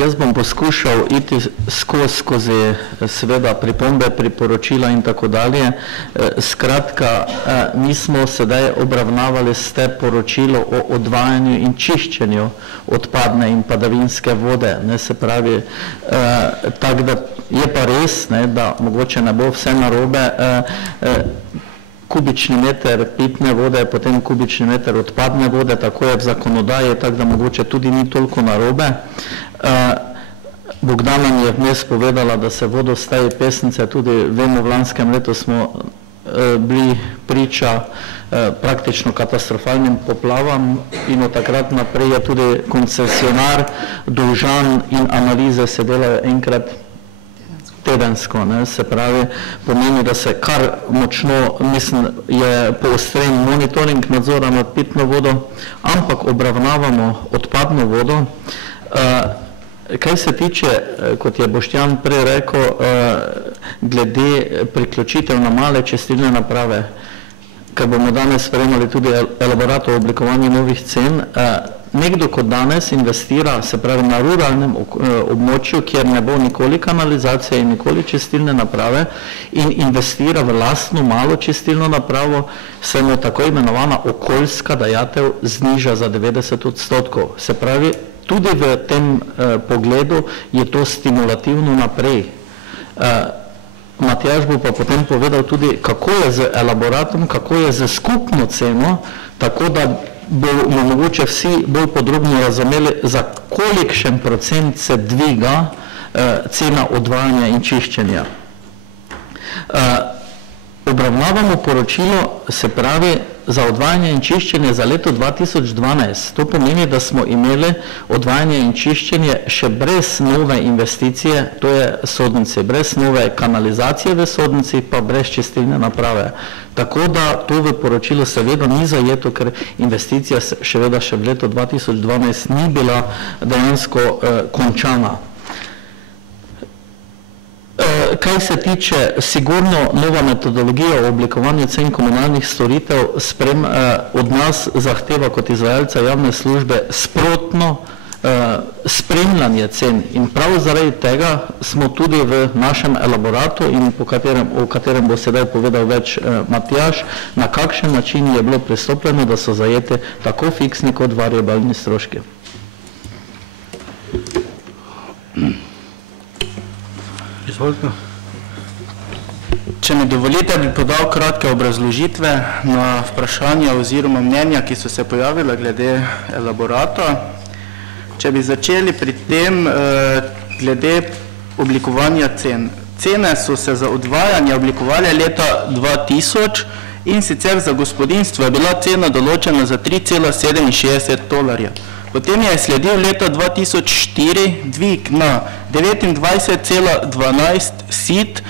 Jaz bom poskušal iti skozi seveda pripombe, priporočila in tako dalje. Skratka, mi smo sedaj obravnavali ste poročilo o odvajanju in čiščenju odpadne in padavinske vode. Ne, se pravi, tako da je pa res, ne, da mogoče ne bo vse narobe, kubični meter pitne vode, potem kubični meter odpadne vode, tako je v zakonodaji, tako da mogoče tudi ni toliko narobe. Bogdana mi je vmes povedala, da se vodostaji Pesnice, tudi vemo, v lanskem letu smo bili priča praktično katastrofalnim poplavam in od takrat naprej je tudi koncesionar dolžan in analize se delajo enkrat tedensko, ne, se pravi, pomeni, da se kar močno, mislim, je poostren monitoring nadzora nad pitno vodo, ampak obravnavamo odpadno vodo. Kaj se tiče, kot je Boštjan prej rekel, glede priključitev na male čistilne naprave, ker bomo danes sprejemali tudi elaborat o oblikovanju novih cen, nekdo, kot danes investira, se pravi na ruralnem območju, kjer ne bo nikoli kanalizacije in nikoli čistilne naprave in investira v lastno malo čistilno napravo, se mu tako imenovana okoljska dajatev zniža za 90%. Se pravi, tudi v tem pogledu je to stimulativno naprej. Matjaž bo pa potem povedal tudi, kako je z elaboratom, kako je z skupno ceno, tako da bomo mogoče vsi bolj podrobno razumeli, za kolikšen procent se dviga cena odvajanja in čiščenja. Obravnavamo poročilo, se pravi, za odvajanje in čiščenje za leto 2012. To pomeni, da smo imeli odvajanje in čiščenje še brez nove investicije, to je sodnice, brez nove kanalizacije v sodnici, pa brez čistilne naprave. Tako da to v poročilu seveda ni zajeto, ker investicija seveda še v letu 2012 ni bila dejansko končana. Kaj se tiče, sigurno nova metodologija o oblikovanju cen komunalnih storitev od nas zahteva kot izvajalca javne službe sprotno spremljanje cen in prav zaradi tega smo tudi v našem elaboratu in o katerem bo sedaj povedal več Matjaž, na kakšen način je bilo pristopljeno, da so zajete tako fiksni kot variabilni stroški. Če mi dovolite, bi podal kratke obrazložitve na vprašanja oziroma mnenja, ki so se pojavila glede elaborata. Če bi začeli pri tem glede oblikovanja cen. Cene so se za odvajanje oblikovali leta 2000 in sicer za gospodinjstvo je bila cena določena za $3,67. Potem je sledil leta 2004 dvig na 29,12 SIT.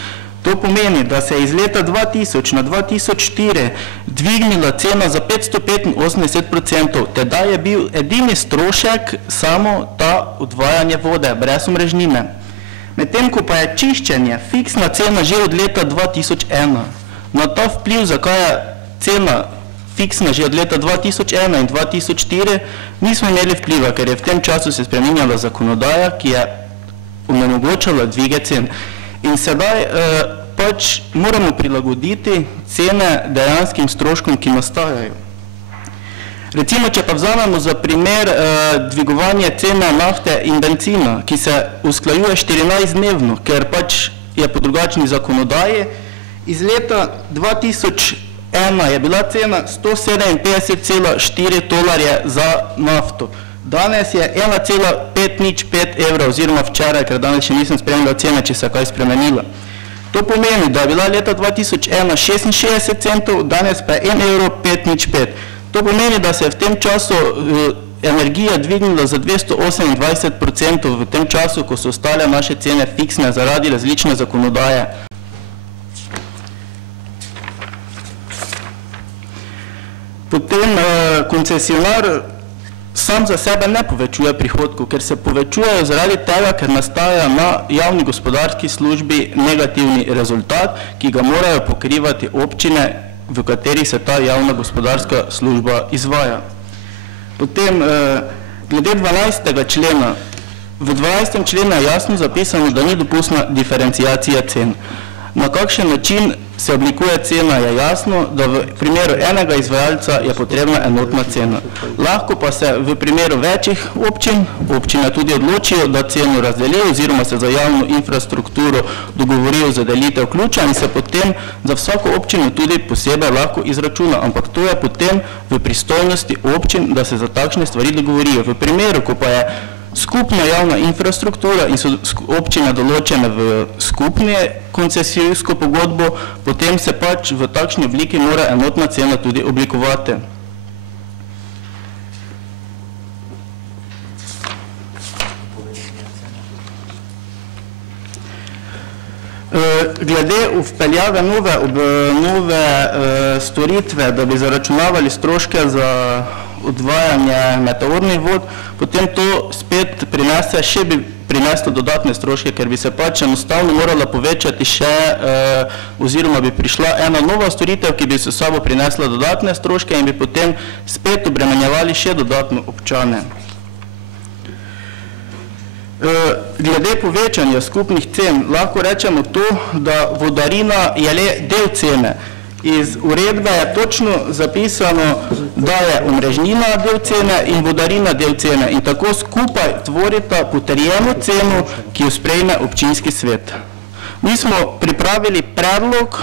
To pomeni, da se je iz leta 2000 na 2004 dvignila cena za 585%. Teda je bil edini strošek samo ta odvajanje vode, brez omrežnine. Medtem ko pa je čiščenje fiksna cena že od leta 2001. Na ta vpliv, zakaj je cena fiksna že od leta 2001 in 2004, nismo imeli vpliva, ker je v tem času se spreminjala zakonodaja, ki je onemogočala dvige cen. In sedaj pač moramo prilagoditi cene dejanskim stroškom, ki nastajajo. Recimo, če pa vzamemo za primer dvigovanje cene nafte in benzina, ki se usklajuje 14-dnevno, ker pač je po drugačni zakonodaji, iz leta 2001 je bila cena $157,4 za nafto. Danes je 1,505 evra, oziroma včeraj, ker danes še nisem spremljal cene, če se kaj spremenila. To pomeni, da je bila leta 2001 66 centov, danes pa je 1,505 evra. To pomeni, da se je v tem času energija dvignila za 228% v tem času, ko so ostale naše cene fiksne zaradi različne zakonodaje. Potem koncesionar sam za sebe ne povečuje prihodkov, ker se povečujejo zaradi tega, ker nastaja na javni gospodarski službi negativni rezultat, ki ga morajo pokrivati občine, v kateri se ta javna gospodarska služba izvaja. Potem, glede 12. člena, V 12. členu je jasno zapisano, da ni dopustna diferencijacija cen. Na kakšen način se oblikuje cena, je jasno, da v primeru enega izvajalca je potrebna enotna cena. Lahko pa se v primeru večjih občine tudi odločijo, da ceno razdelijo oziroma se za javno infrastrukturo dogovorijo za delitev ključa in se potem za vsako občino tudi posebej lahko izračuna, ampak to je potem v pristojnosti občin, da se za takšne stvari dogovorijo. V primeru, ko pa je skupna javna infrastruktura in so občine določene v skupni koncesijsko pogodbo, potem se pač v takšni obliki mora enotna cena tudi oblikovati. Glede vpeljave nove storitve, da bi zaračunavali stroške za odvajanje meteornih vod, potem to spet še bi prineslo dodatne stroške, ker bi se pač enostavno morala povečati še, oziroma bi prišla ena nova storitev, ki bi se sabo prinesla dodatne stroške in bi potem spet obremenjevali še dodatno občane. Glede povečanja skupnih cen, lahko rečemo to, da vodarina je le del cene. Iz uredbe je točno zapisano, da je omrežnina del cene in vodarina del cene in tako skupaj tvorita potrjeno ceno, ki jo sprejme občinski svet. Mi smo pripravili predlog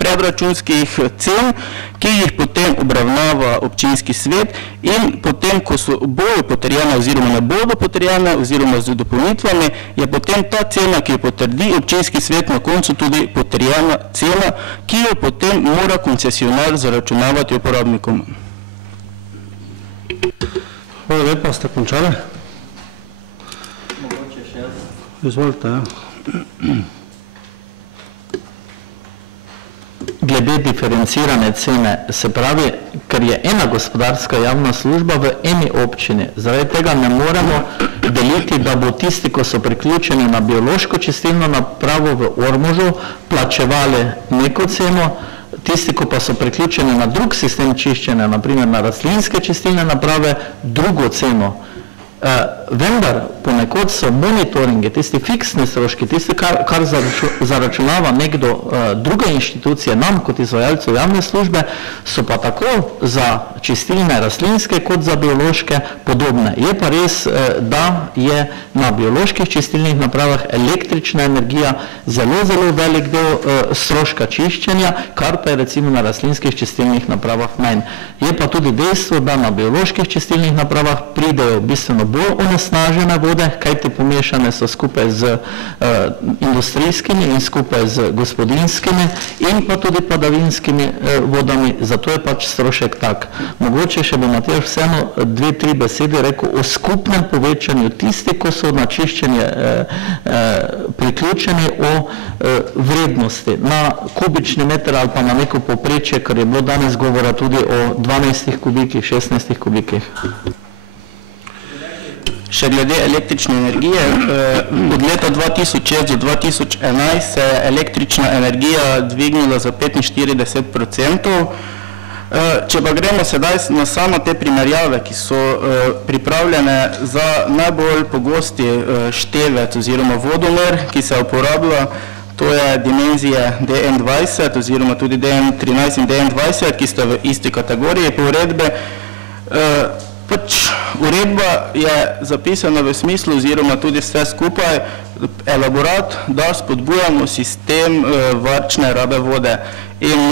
predračunskih cen, ki jih potem obravnava občinski svet in potem, ko so bojo potrjene oziroma ne bodo potrjene oziroma z dopolnitvami, je potem ta cena, ki jo potrdi občinski svet, na koncu tudi potrjena cena, ki jo potem mora koncesionar zaračunavati uporabnikom. Hvala lepa, ste končali? Mogoče še jaz. Izvolite, ja. Glede diferencirane cene, se pravi, ker je ena gospodarska javna služba v eni občini, zaradi tega ne moremo deliti, da bo tisti, ko so priključeni na biološko čistilno napravo v Ormožu, plačevali neko ceno, tisti, ko pa so priključeni na drug sistem čiščenja, naprimer na rastlinske čistilne naprave, drugo ceno. Vendar ponekod so monitoringi, tisti fiksni stroški, tisti, kar zaračunava nekdo druge inštitucije, nam kot izvajalcev javne službe, so pa tako za čistilne rastlinske kot za biološke podobne. Je pa res, da je na bioloških čistilnih napravah električna energija zelo velik del stroška čiščenja, kar pa je recimo na rastlinskih čistilnih napravah manj. Je pa tudi dejstvo, da na bioloških čistilnih napravah pridejo bistveno bolj onesnažene vode, kajti pomešane so skupaj z industrijskimi in skupaj z gospodinjskimi in pa tudi padavinskimi vodami, zato je pač strošek tak. Mogoče še bi Matjaž vseeno 2-3 besede rekel o skupnem povečanju tisti, ko so na čiščenje priključeni, o vrednosti na kubični meter ali pa na neko povprečje, ker je bilo danes govora tudi o 12 kubikih, 16 kubikih. Še glede električne energije, od leta 2006 do 2011 se je električna energija dvignila za 45%. Če pa gremo sedaj na samo te primerjave, ki so pripravljene za najbolj pogosti števec oziroma vodomer, ki se uporablja, to je dimenzije DN20 oziroma tudi DN13 in DN20, ki sta v isti kategoriji po uredbe. Uredba je zapisana v smislu oziroma tudi vse skupaj elaborat, da spodbujamo sistem varčne rabe vode. In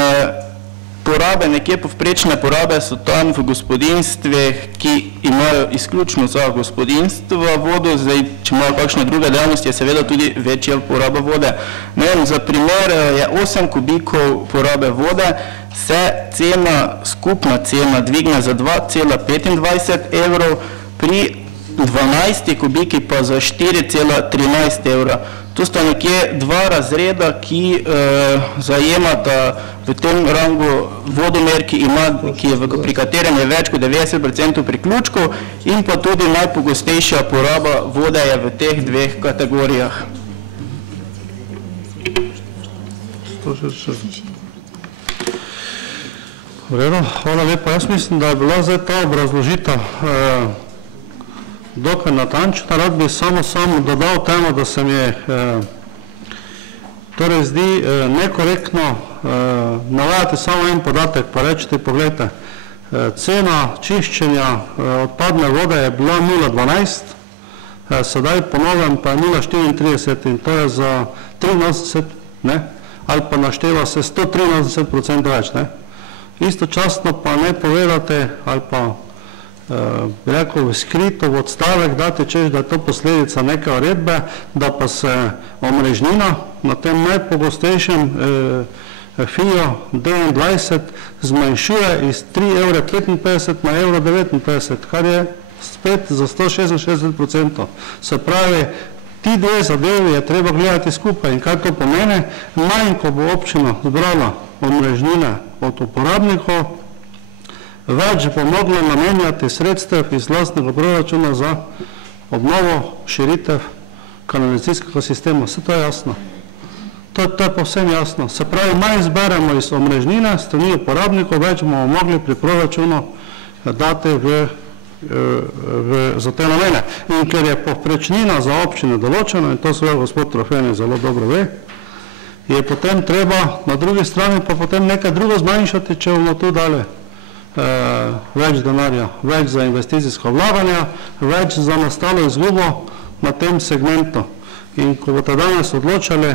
porabe, nekje povprečne porabe so tam v gospodinstvih, ki imajo izključno za gospodinstvo vodo, zdaj, če imajo kakšne druge dejavnosti, je seveda tudi večja poraba vode. Za primer je 8 kubikov porabe vode, se skupna cena dvigne za 2,25 evrov, pri 12 kubiki pa za 4,13 evra. To sta nekje dva razreda, ki zajemata v tem rangu vodomer, pri katerem je več kot 90% priključkov in pa tudi najpogostejša poraba vode je v teh dveh kategorijah. Hvala lepa. Jaz mislim, da je bila zdaj ta obrazložitev dokaj natančno, rad bi samo dodal temu, da se mi je torej zdi nekorektno navajati samo en podatek, pa reči, pogledajte, cena čiščenja odpadne vode je bila 0,12, sedaj po novem pa je 0,34 in to je za 83, ne? Ali pa našteva se 183% več, ne? Istočasno pa ne povedate, ali pa bi rekel, skrito v odstavek dati, češ, da je to posledica neke uredbe, da pa se omrežnina na tem najpogostejšem FIO 29 zmanjšuje iz 3,55 € na 1,59 €, kar je spet za 166%. Se pravi, ti dve zadevi je treba gledati skupaj in kaj to pomeni, manj, ko bo občina zbrala omrežnine od uporabnikov, več bo mogla namenjati sredstev iz vlastnega proračuna za obnovo, širitev kanalizacijskega sistema. Vse to je jasno. To je povsem jasno. Se pravi, manj zberemo iz omrežnine, strani uporabnikov, več bomo mogli pri proračunu dati za te namene. In ker je povprečnina za občine določena, in to seveda gospod Trofenik zelo dobro ve, je potem treba na drugi strani pa potem nekaj drugo zmanjšati, če bomo tu dali več denarja, več za investicijsko vlaganje, več za nastalo izgubo na tem segmentu. In ko boste danes odločali,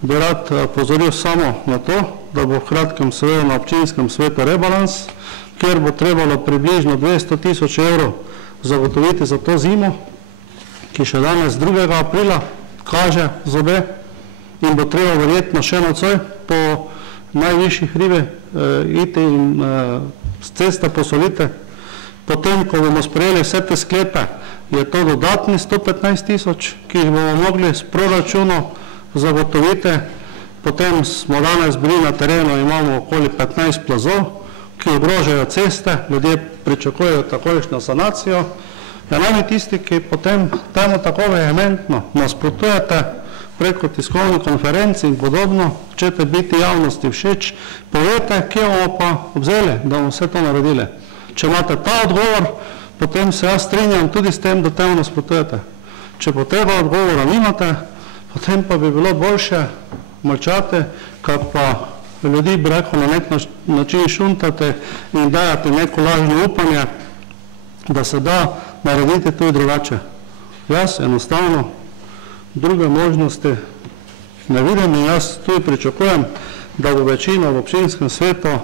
bi rad pozoril samo na to, da bo v kratkem seveda na občinskem svetu rebalans, kjer bo trebalo približno 200 000 € zagotoviti za to zimo, ki še danes 2. aprila kaže zobe in bo treba verjetno še nocoj po najvišjih hribe iti in ceste posolite. Potem, ko bomo sprejeli vse te sklepe, je to dodatni 115 000, ki jih bomo mogli s proračunom zagotoviti. Potem smo danes bili na terenu, imamo okoli 15 plazov, ki ogrožajo ceste, ljudje pričakujejo takojšnjo sanacijo. Ja, nami tisti, ki potem temu tako vehementno nasprotujete preko tiskovnih konferenc in podobno, hočete biti javnosti všeč, povete, kje bomo pa vzeli, da bomo vse to naredili. Če imate ta odgovor, potem se jaz strinjam tudi s tem, da temu nasprotujete. Če pa tega odgovora nimate, potem pa bi bilo boljše molčati, kar pa ljudi bi rekel na nek način šuntate in dajati neko lažno upanje, da se da narediti tudi drugače. Jaz enostavno druge možnosti ne vidim in jaz tudi pričakujem, da bo večina v občinskem svetu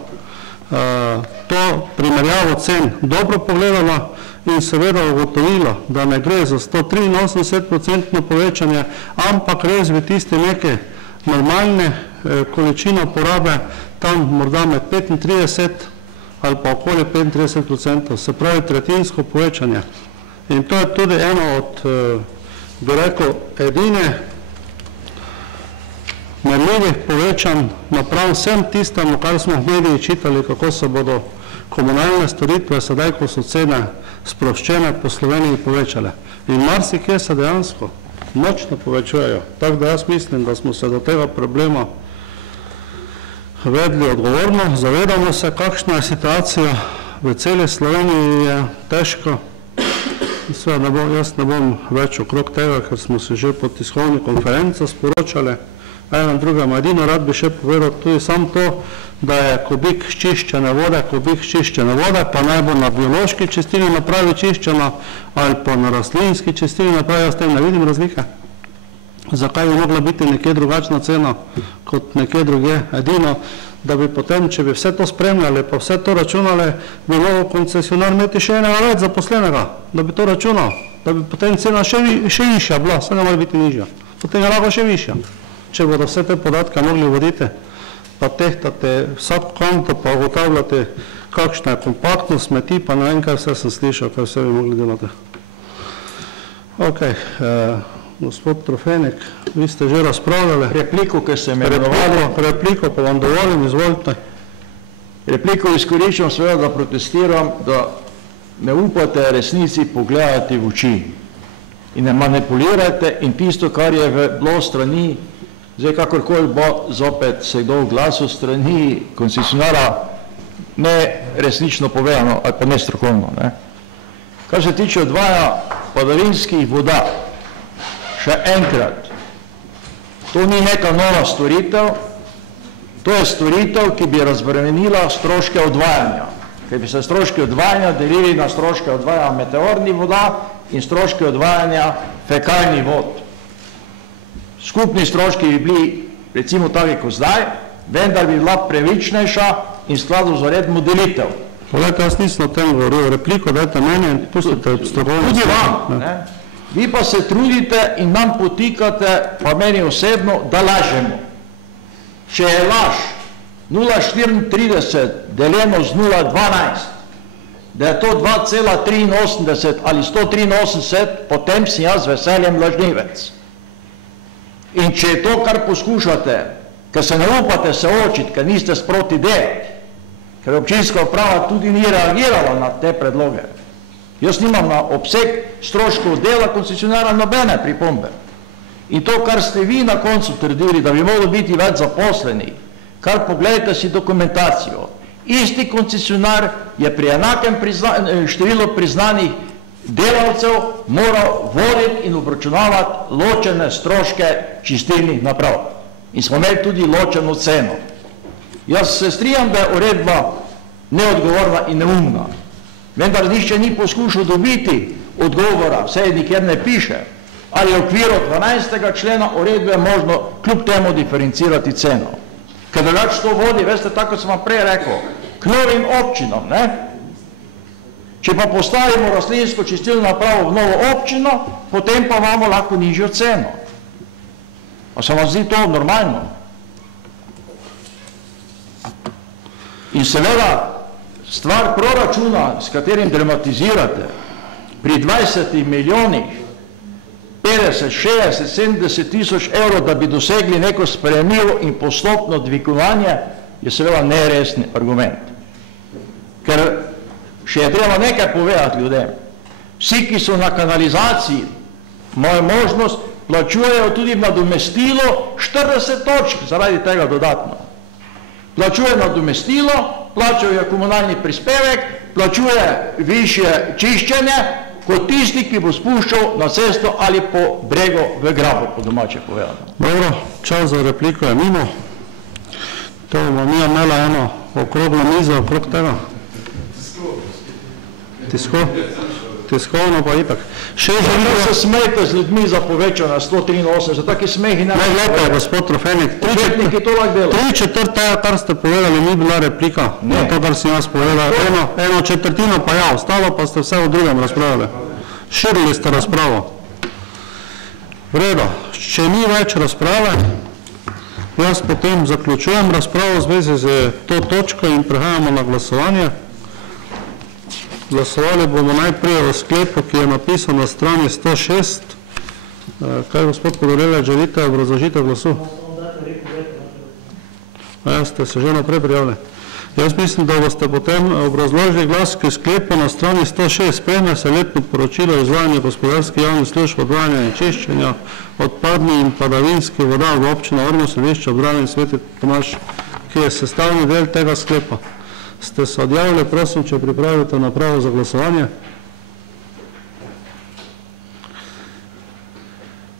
to primerjavo cen dobro pogledala in seveda ugotovila, da ne gre za 183% povečanje, ampak res bi tisti neke normalne količine porabe tam morda med 35 ali pa okoli 35%, se pravi tretjinsko povečanje. In to je tudi eno od, bi rekel, edine merljivih povečanj napram vsem tistemu, kar smo v mediji čitali, kako se bodo komunalne storitve sedaj, ko so cene sproščene po Sloveniji povečale. In marsikje se dejansko močno povečujejo. Tako da jaz mislim, da smo se do tega problema vedli odgovorno, zavedamo se, kakšna je situacija v celi Sloveniji, je težko. Jaz ne bom več okrog tega, ker smo se že po tiskovni konferenci sporočali. Enem drugem, edino rad bi še povedal tudi sam to, da je kubik čiščene vode, pa naj bo na biološki čistini napravi čiščena ali pa na rastlinski čistini napravi, jaz tem ne vidim razlike. Zakaj bi mogla biti nekje drugačna cena kot nekje druge? Edino, da bi potem, če bi vse to spremljali, pa vse to računali, bi mogel koncesionar imeti še enega več zaposlenega, da bi to računal, da bi potem cena še višja bila, vse ne mora biti nižja, potem je lahko še višja. Če bodo vse te podatke mogli voditi, pa tehtate vsako kanto, pa ugotavljate, kakšna je kompaktnost smeti, pa ne vem, kaj vse sem slišal, kaj vse bi mogli delati. Ok, gospod Trofenik, vi ste že razpravljali. Repliko, ki ste me imenovali. Repliko, pa vam dovolim, izvolite. Repliko izkoriščam seveda, da protestiram, da ne upate resnici pogledati v oči in ne manipulirate in tisto, kar je bilo strani, zdaj kakorkoli bo zopet se kdo v glasu strani koncesionara ne resnično povedano ali pa ne strokovno. Kar se tiče odvaja padavinskih voda. Še enkrat, to ni neka nova storitev, to je storitev, ki bi razbremenila stroške odvajanja. Ker bi se stroški odvajanja delili na stroške odvajanja meteornih voda in stroške odvajanja fekalnih vod. Skupni stroški bi bili recimo taki kot zdaj, vendar bi bila pravičnejša in skladu z uredbo delitev. Poglejte, jaz nisem o tem govoril, repliko dajte meni in pustite strokovno. Tudi vam, ne? Vi pa se trudite in nam potikate, pa meni osebno, da lažemo. Če je laž 0,34 deljeno z 0,12, da je to 2,83 ali 183, potem sem jaz veseljem lažnivec. In če je to, kar poskušate, ker se ne upate se očiti, ker niste sproti delati, ker občinska uprava tudi ni reagirala na te predloge. Jaz nimam na obseg stroškov dela koncesionarja nobene pripombe. In to, kar ste vi na koncu trdili, da bi moglo biti več zaposlenih, kar pogledajte si dokumentacijo. Isti koncesionar je pri enakem številu priznanih delavcev moral voditi in obračunavati ločene stroške čistilnih naprav. In smo imeli tudi ločeno ceno. Jaz se strinjam, da je uredba neodgovorna in neumna, vendar nihče ni poskušal dobiti odgovora, vse nikjer ne piše, ali v okviru 12. člena uredbe je možno kljub temu diferencirati ceno. Ker drugače to vodi, veste, tako sem vam prej rekel, k novim občinam, ne? Če pa postavimo rastlinsko čistilno napravo v novo občino, potem pa imamo lahko nižjo ceno. A se vam zdi to normalno? In seveda, stvar proračuna, s katerim dramatizirate, pri 20 milijonih, 50, 60, 70 tisoč evrov, da bi dosegli neko sprejemljivo in postopno dvigovanje, je seveda neresni argument. Ker še je treba nekaj povedati ljudem. Vsi, ki so na kanalizaciji, imajo možnost, plačujejo tudi nadomestilo 40 točk zaradi tega dodatno. Plačuje nadomestilo, plačuje komunalni prispevek, plačuje višje čiščenje, kot tisti, ki bo spuščal na cesto ali po bregu v grabo, po domače povedano. Dobro, čas za repliko je mimo. To bomo mi imela eno okroglo mizo okrog tega. Tiskovno pa itak. Še želimo... Se smejte z ljudmi za povečanje 183, taki smehi ne... Ne, gledajte, gospod Trofenik, 3/4 tega, kar ste povedali, ni bila replika. Ne. To, kar sem jaz povedal. Eno četrtino pa ja, ostalo pa ste vse v drugem razpravljali. Širili ste razpravo. V redu, če ni več razprave, jaz potem zaključujem razpravo v zvezi z to točko in prehajamo na glasovanje. Glasovali bomo najprej o sklepu, ki je napisan na strani 106. Kaj, gospod Podorele, želite obrazložitev glasu? Jaz ste se že naprej prijavili. Jaz mislim, da boste potem obrazložili glas k sklepu na strani 106. Spremlja se letno poročilo izvajanja gospodarskih javnih služb odvajanja in čiščenja odpadnih in padavinskih voda v občino Ormož, Središče Obdrave in Sveti Tomaž, ki je sestavni del tega sklepa. Ste se odjavili, prosim, če pripravite napravo za glasovanje.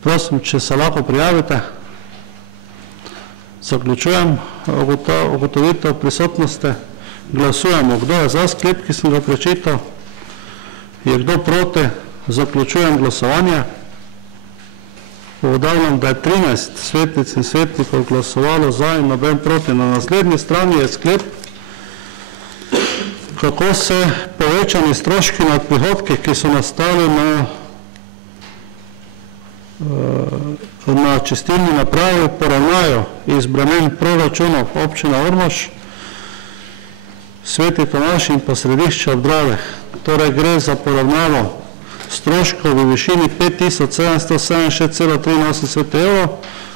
Prosim, če se lahko prijavite. Zaključujem ugotovitev prisotnosti. Glasujemo, kdo je za sklep, ki sem ga prečital. Je kdo proti? Zaključujem glasovanje. Ugotavljam, da je 13 svetnic in svetnikov glasovalo za in noben proti. Na naslednji strani je sklep, kako se povečani stroški nad prihodki, ki so nastali na čistilni napravi, poravnajo iz bremen proračunov občina Ormož, Sveti Tomaž in pa Središče Obdrave. Torej gre za poravnavo stroškov v višini 5767,83 evrov,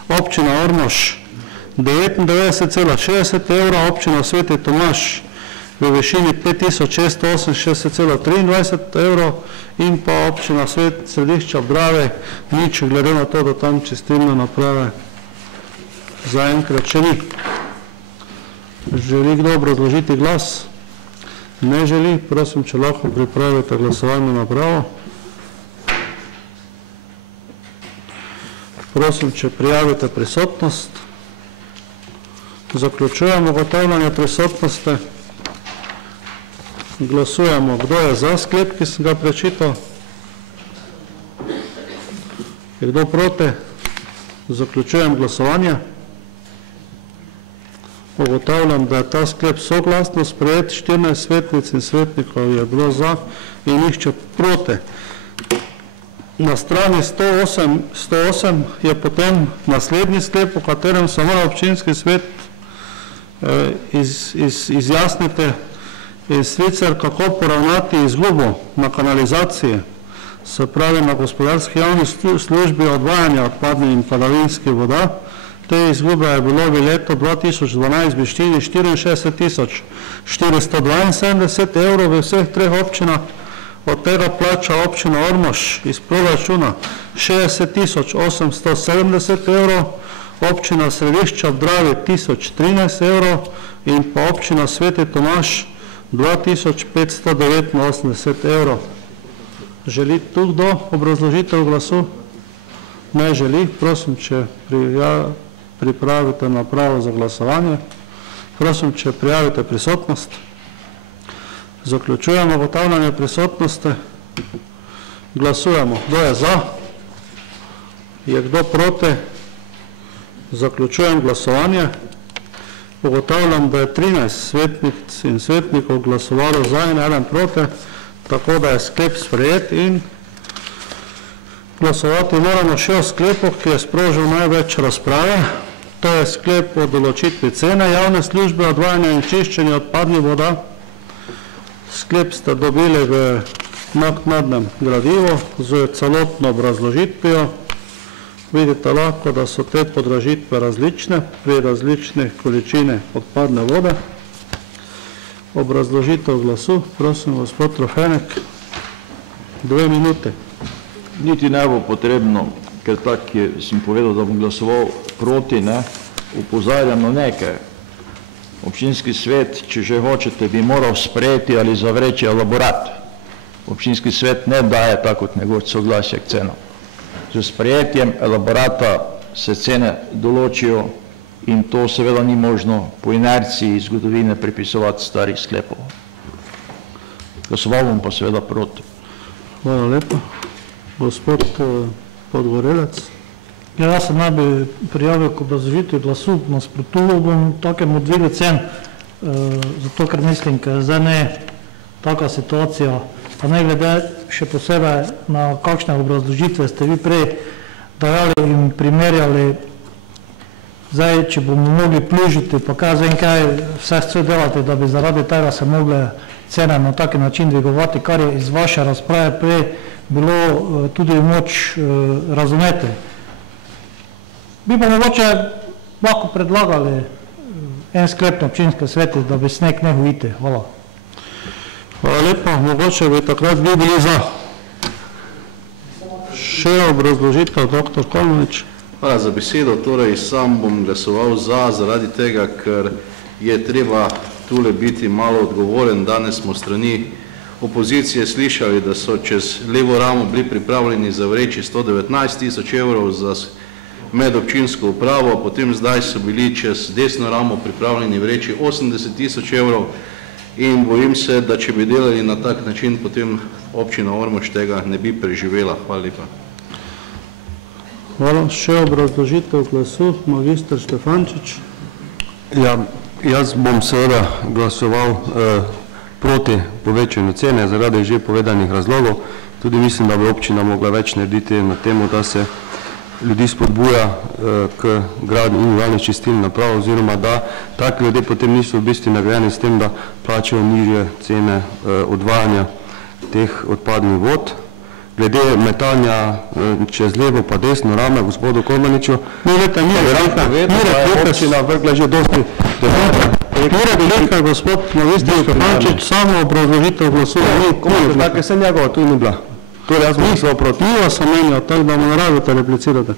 občina Ormož 99,60 evrov, občina Sveti Tomaž v višini 5668,23 evrov in pa občina Središče Obdrave nič, glede na to, da tam čistilne naprave zaenkrat še ni. Želi kdo obrazložiti glas? Ne želi. Prosim, če lahko pripravite glasovalno napravo. Prosim, če prijavite prisotnost. Zaključujemo ugotavljanje prisotnosti. Glasujemo, kdo je za sklep, ki sem ga prečital. Je kdo proti? Zaključujem glasovanje. Ugotavljam, da je ta sklep soglasno sprejet, 14 svetnic in svetnikov je bilo za in nihče proti. Na strani 108 je potem naslednji sklep, v katerem se mora občinski svet izjasniti in sicer kako poravnati izgubo na kanalizaciji, se pravi na gospodarski javni službi odvajanja odpadnih in padavinskih voda. Te izgube je bilo v letu 2012 v višini 64.472 evrov v vseh treh občinah, od tega plača občina Ormož iz proračuna 60.870 evrov, občina Središča ob Dravi 1013 evrov in pa občina Sveti Tomaž 2589 evrov. Želi tu kdo obrazložitev glasu? Ne želi. Prosim, če pripravite napravo za glasovanje. Prosim, če prijavite prisotnost. Zaključujemo ugotavljanje prisotnosti. Glasujemo. Kdo je za? Je kdo proti? Zaključujem glasovanje. Ugotavljam, da je 13 svetnic in svetnikov glasovalo za in eden proti, tako da je sklep sprejet in glasovati moramo še o sklepu, ki je sprožil največ razprave. To je sklep o določitvi cene javne službe odvajanja in čiščenja odpadnih voda. Sklep ste dobili v naknadnem gradivu z celotno obrazložitvijo. Vidite lahko, da so te podražitve različne pri različnih količine odpadne vode. Obrazložitev glasu, prosim, gospod Trofenek, 2 minute. Niti ne bo potrebno, ker tak sem povedal, da bom glasoval proti, opozarjam na nekaj. Občinski svet, če že hočete, bi moral sprejeti ali zavreči elaborat. Občinski svet ne daje tako kot nekoč soglasje k cenam. Z sprejetjem elaborata se cene določijo in to seveda ni možno po inerciji zgodovine pripisovati starih sklepov. Glasoval bom pa seveda proti. Hvala lepa. Gospod Podgorelec. Jaz se naj bi prijavil k obrazložitvi glasu, nasprotoval bom takemu dvigu cen, zato ker mislim, ker zdaj ne taka situacija, pa ne glede še posebej na kakšne obrazložitve ste vi prej dajali in primerjali. Zdaj, če bomo mogli plužiti, pa kaj zvem kaj vse chce delati, da bi zaradi tega se mogle cene na taki način dvigovati, kar je iz vaše razprave prej bilo tudi moč razumeti. Bi pa mogoče lahko predlagali en sklep na občinskem svetu, da bi sneg ne hojiti. Hvala. Hvala lepa. Mogoče bi takrat vi bili za. Še obrazložitev, dr. Kolmanič. Hvala za besedo. Torej, sam bom glasoval za, zaradi tega, ker je treba tule biti malo odgovoren. Danes smo strani opozicije slišali, da so čez levo ramo bili pripravljeni zavreči 119.000 evrov za medobčinsko upravo, potem zdaj so bili čez desno ramo pripravljeni vreči 80.000 evrov in bojim se, da če bi delali na tak način, potem občina Ormož tega ne bi preživela. Hvala lepa. Hvala. Še obrazložitev glasu, magister Štefančič. Ja, jaz bom seveda glasoval proti povečanju cene zaradi že povedanih razlogov. Tudi mislim, da bi občina mogla več narediti na temu, da se ljudi spodbuja k gradnji individualnih čistilnih naprav, oziroma da taki ljudje potem niso v bistvu nagrajeni s tem, da plačajo nižje cene odvajanja teh odpadnih vod. Glede metanja čez levo pa desno rame gospodu Kolmaniču, občina vrgla že dosti gospod magister Štefančič, samo obrazložitev glasu. Tako sem njegova, tu ni bila. Torej, jaz bom glasoval proti. Ni vas omenjal, tako da mu ne rabite replicirati.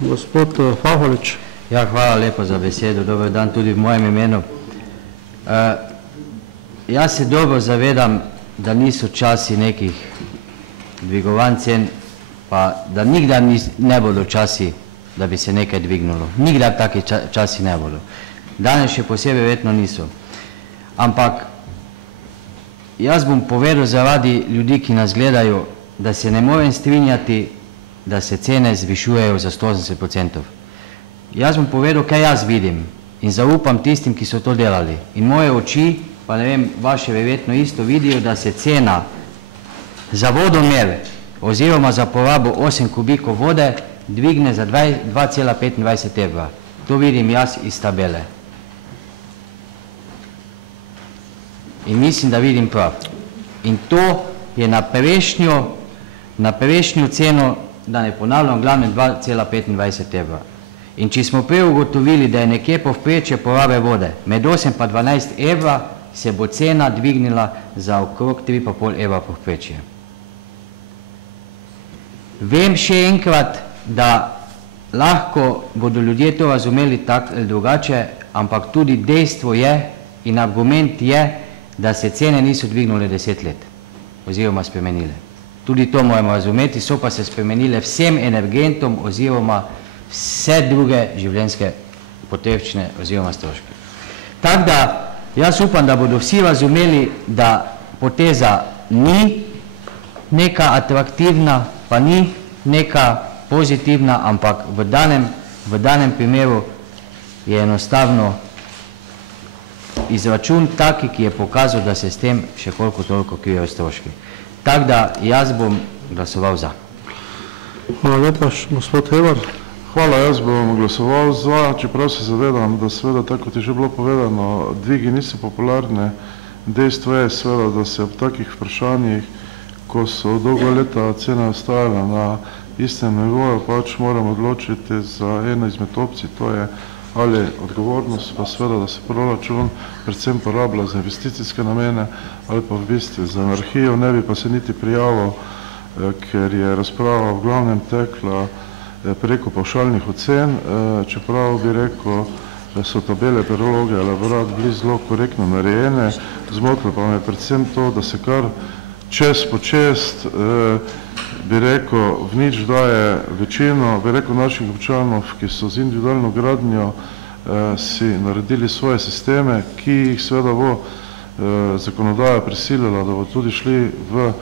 Gospod Faholič. Ja, hvala lepo za besedo. Dober dan tudi v mojem imenu. Jaz se dobro zavedam, da niso časi nekih dvigovanj cen pa da nikdar ne bodo časi, da bi se nekaj dvignilo. Nikdar taki časi ne bodo. Danes še posebej verjetno niso. Ampak jaz bom povedal zaradi ljudi, ki nas gledajo, da se ne morem strinjati, da se cene zvišujejo za 180%. Jaz bom povedal, kaj jaz vidim in zaupam tistim, ki so to delali. In moje oči, pa ne vem, vaše verjetno isto vidijo, da se cena za vodomer oziroma za porabo 8 kubikov vode dvigne za 2,25 evra. To vidim jaz iz tabele. In mislim, da vidim prav. In to je na prejšnjo ceno, da ne ponavljam, glavne 2,25 evra. In če smo prej ugotovili, da je nekje povprečje porabe vode med 8 pa 12 evra, se bo cena dvignila za okrog 3,5 evra povprečje. Vem še enkrat, da lahko bodo ljudje to razumeli tako ali drugače, ampak tudi dejstvo je in argument je, da se cene niso dvignile 10 let oziroma spremenile. Tudi to moramo razumeti, so pa se spremenile vsem energentom oziroma vse druge življenjske potrebščine oziroma stroške. Tako da jaz upam, da bodo vsi razumeli, da poteza ni neka atraktivna, pa ni neka pozitivna, ampak v danem primeru je enostavno izračun taki, ki je pokazal, da se s tem še koliko toliko krijejo stroški. Tako da jaz bom glasoval za. Hvala lepa, gospod Hebar. Hvala, jaz bom glasoval za, čeprav se zavedam, da seveda, tako kot je že bilo povedano, dvigi niso popularne. Dejstvo je seveda, da se ob takih vprašanjih, ko so dolgo leta cene ostajale na istem nivoju, pač moramo odločiti za eno izmed opcij, to je ali odgovornost, pa seveda, da se proračun predvsem porablja za investicijske namene ali pa v bistvu za anarhijo, ne bi pa se niti prijavil, ker je razprava v glavnem tekla preko pavšalnih ocen, čeprav bi rekel, da so tabele, perologe, elaborat bili zelo korektno narejene, zmotilo pa me predvsem to, da se kar čez po čest, bi rekel, v nič daje večino, bi rekel, naših občanov, ki so z individualno gradnjo si naredili svoje sisteme, ki jih seveda bo zakonodaja prisilila, da bo tudi šli v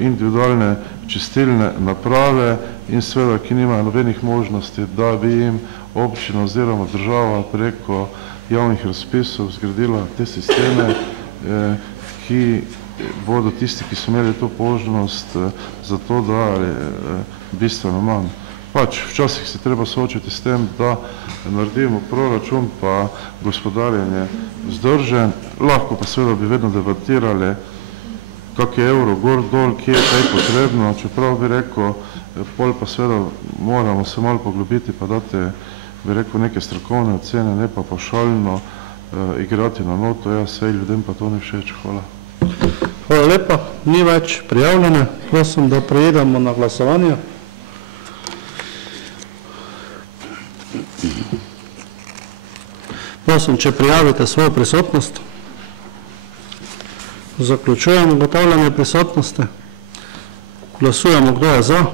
individualne čistilne naprave in seveda, ki nimajo nobenih možnosti, da bi jim občina oziroma država preko javnih razpisov zgradila te sisteme, ki bodo tisti, ki so imeli to možnost, za to dali bistveno manj. Pač včasih se treba soočiti s tem, da naredimo proračun pa gospodarjenje vzdržen, lahko pa seveda bi vedno debatirali, kak je evro, gor, dol, kje je kaj potrebno, čeprav bi rekel, pol pa seveda moramo se malo poglobiti, pa dati, bi rekel, neke strokovne ocene, ne pa pavšalno igrati na noto, ja, sej ljudem pa to ne všeč. Hvala. Hvala lepa, ni več prijavljene, prosim, da prejedemo na glasovanje. Prosim, če prijavite svojo prisotnost. Zaključujemo ugotavljanje prisotnosti. Glasujemo, kdo je za,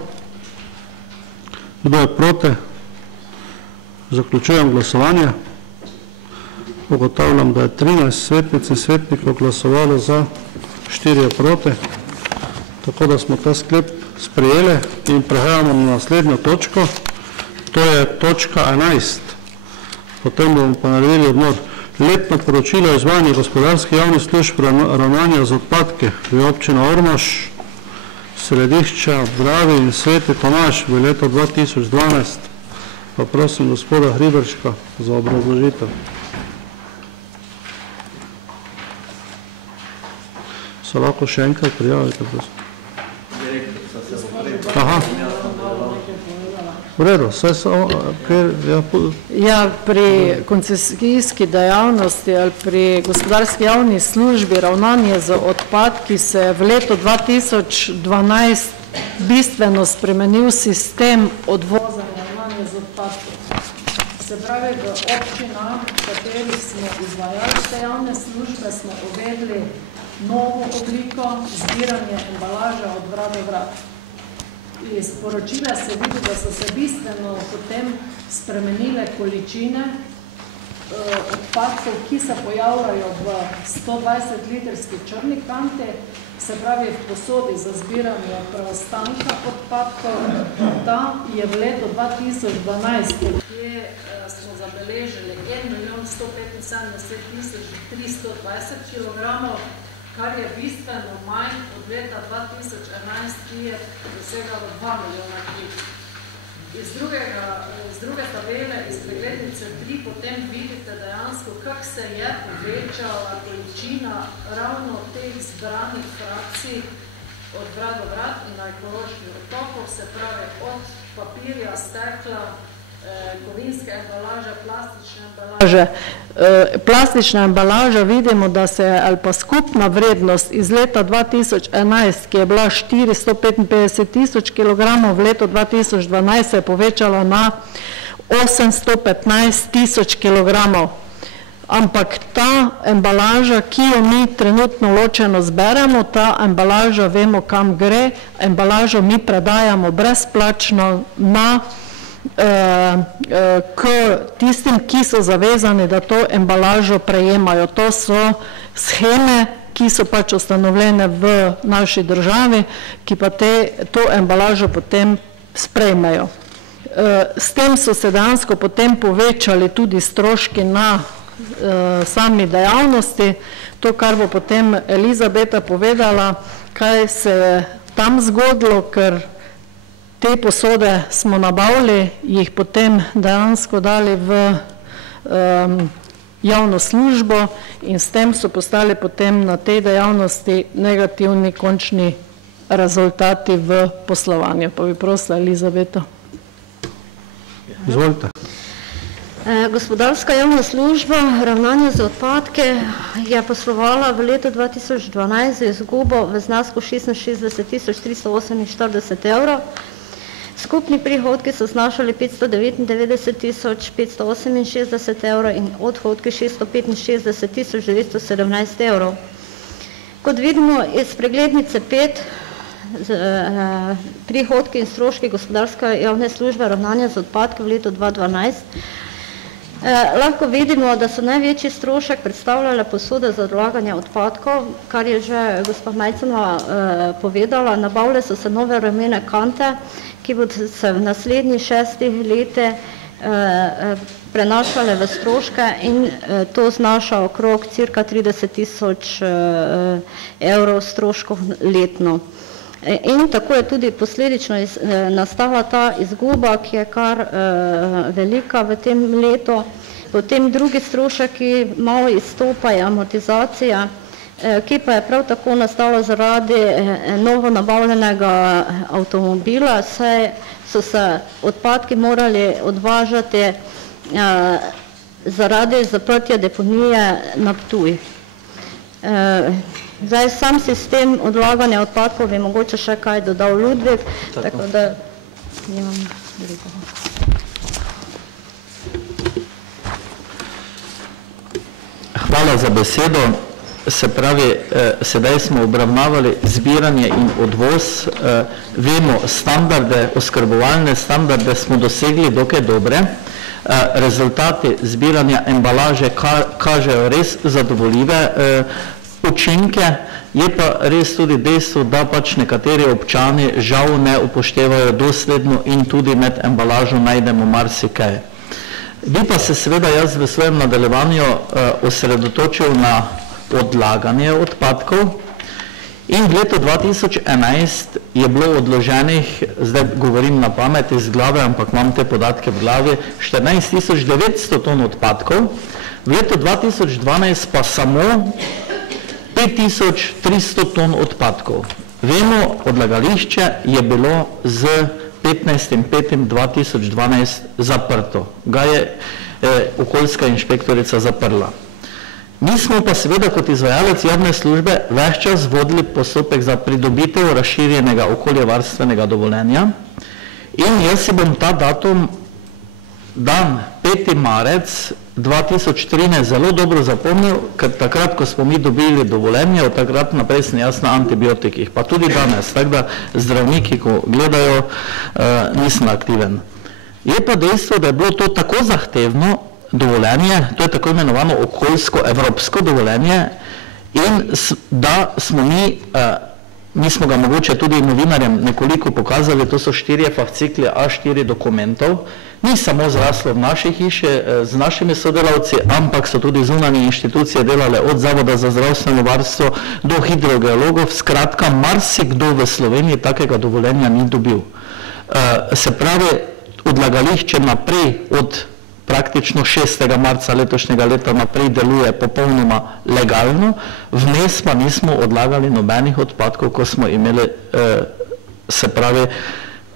kdo je proti. Zaključujem glasovanje. Ugotavljam, da je 13 svetnic in svetnikov glasovalo za, 4 je proti. Tako da smo ta sklep sprejeli in prehajamo na naslednjo točko. To je točka 11. Potem bomo pa naredili odmor. Letno poročilo o izvajanju gospodarskih javnih služb ravnanja z odpadke v občino Ormož, Središča, Dravi in Sveti Tomaž v letu 2012. Pa prosim gospoda Hriberška za obrazložitev. Se lahko še enkrat prijavite, prosim. Aha. V redu, pri koncesijski dejavnosti ali pri gospodarski javni službi ravnanje z odpadki se je v letu 2012 bistveno spremenil sistem odvoza in ravnanja z odpadki. Se pravi, v občinah, v katerih smo izvajali te javne službe, smo uvedli novo obliko zbiranja embalaže od vrat do vrat. Iz poročila se vidi, da so se bistveno potem spremenile količine odpadkov, ki se pojavljajo v 120-litrski črni kanti, se pravi v posodi za zbiranje preostanka odpadkov. Ta je v letu 2012, kje smo zabeležili 1.175.320 kg, kar je bistveno manj od leta 2011, ki je dosegalo 2 milijona kg. Iz druge tabele, iz preglednice 3, potem vidite dejansko, kak se je povečala količina ravno teh zbranih frakcij od vrat do vrat in na ekoloških odtokov, se pravi od papirja, stekla, kovinske embalaže, plastične embalaže. Plastična embalaža vidimo, da se je ali pa skupna vrednost iz leta 2011, ki je bila 455.000 kg, v letu 2012 se je povečala na 815.000 kg. Ampak ta embalaža, ki jo mi trenutno ločeno zberemo, ta embalaža vemo, kam gre, embalažo mi predajamo brezplačno k tistim, ki so zavezani, da to embalažo prejemajo. To so sheme, ki so pač ustanovljene v naši državi, ki pa to embalažo potem sprejmejo. S tem so se dejansko potem povečali tudi stroški na sami dejavnosti. To, kar bo potem Elizabeta povedala, kaj se je tam zgodilo, ker te posode smo nabavili, jih potem dejansko dali v javno službo in s tem so postali potem na tej dejavnosti negativni končni rezultati v poslovanju. Pa bi prosila Elizabeto. Izvolite. Gospodarska javna služba ravnanja z odpadke je poslovala v letu 2012 z izgubo v znesku 66.348 evrov. Skupni prihodki so znašali 599.568 evrov in odhodki 665.917 evrov. Kot vidimo iz preglednice 5, prihodki in stroški gospodarske javne službe ravnanja z odpadki v letu 2012, lahko vidimo, da so največji strošek predstavljale posode za odlaganje odpadkov, kar je že gospa Majcena povedala. Nabavile so se nove rumene kante, ki bodo se v naslednjih 6 letih prenašale v stroške in to znaša okrog cirka 30.000 evrov stroškov letno. In tako je tudi posledično nastala ta izguba, ki je kar velika v tem letu. Potem drugi strošek, ki malo izstopa, je amortizacija, ki pa je prav tako nastala zaradi novo nabavljenega avtomobila, saj so se odpadki morali odvažati zaradi zaprtja deponije na Ptuj. Zdaj, sam sistem odlaganja odpadkov bi mogoče še kaj dodal Ludvik, tako da nimam veliko. Hvala za besedo. Se pravi, sedaj smo obravnavali zbiranje in odvoz. Vemo, standarde, oskrbovalne standarde smo dosegli dokaj dobre. Rezultati zbiranja embalaže kažejo res zadovoljive učinke, je pa res tudi dejstvo, da pač nekateri občani žal ne upoštevajo dosledno in tudi med embalažo najdemo marsikaj. Bi pa se seveda jaz v svojem nadaljevanju osredotočil na odlaganje odpadkov in v letu 2011 je bilo odloženih, zdaj govorim na pamet iz glave, ampak imam te podatke v glavi, 14.900 ton odpadkov, v letu 2012 pa samo 5.300 ton odpadkov. Vemo, odlagališče je bilo z 15.5.2012 zaprto. Ga je okoljska inšpektorica zaprla. Mi smo pa seveda kot izvajalec javne službe ves čas vodili postopek za pridobitev razširjenega okoljevarstvenega dovoljenja in jaz si bom ta datum, dan 5. marec, 2013 zelo dobro zapomnil, ker takrat, ko smo mi dobili dovoljenje, od takrat naprej sem jaz na antibiotikih, pa tudi danes, tako da zdravniki, ko gledajo, nisem aktiven. Je pa dejstvo, da je bilo to tako zahtevno dovoljenje, to je tako imenovano okoljsko-evropsko dovoljenje, in da smo mi smo ga mogoče tudi novinarjem nekoliko pokazali, to so 4 fascikli A4 dokumentov, ni samo zraslo v naši hiši z našimi sodelavci, ampak so tudi zunanje inštitucije delale od Zavoda za zdravstveno varstvo do hidrogeologov, skratka, marsikdo v Sloveniji takega dovoljenja ni dobil. Se pravi, odlagališče naprej od praktično 6. marca letošnjega leta naprej deluje popolnoma legalno, vmes pa nismo odlagali nobenih odpadkov, ko smo imeli, se pravi,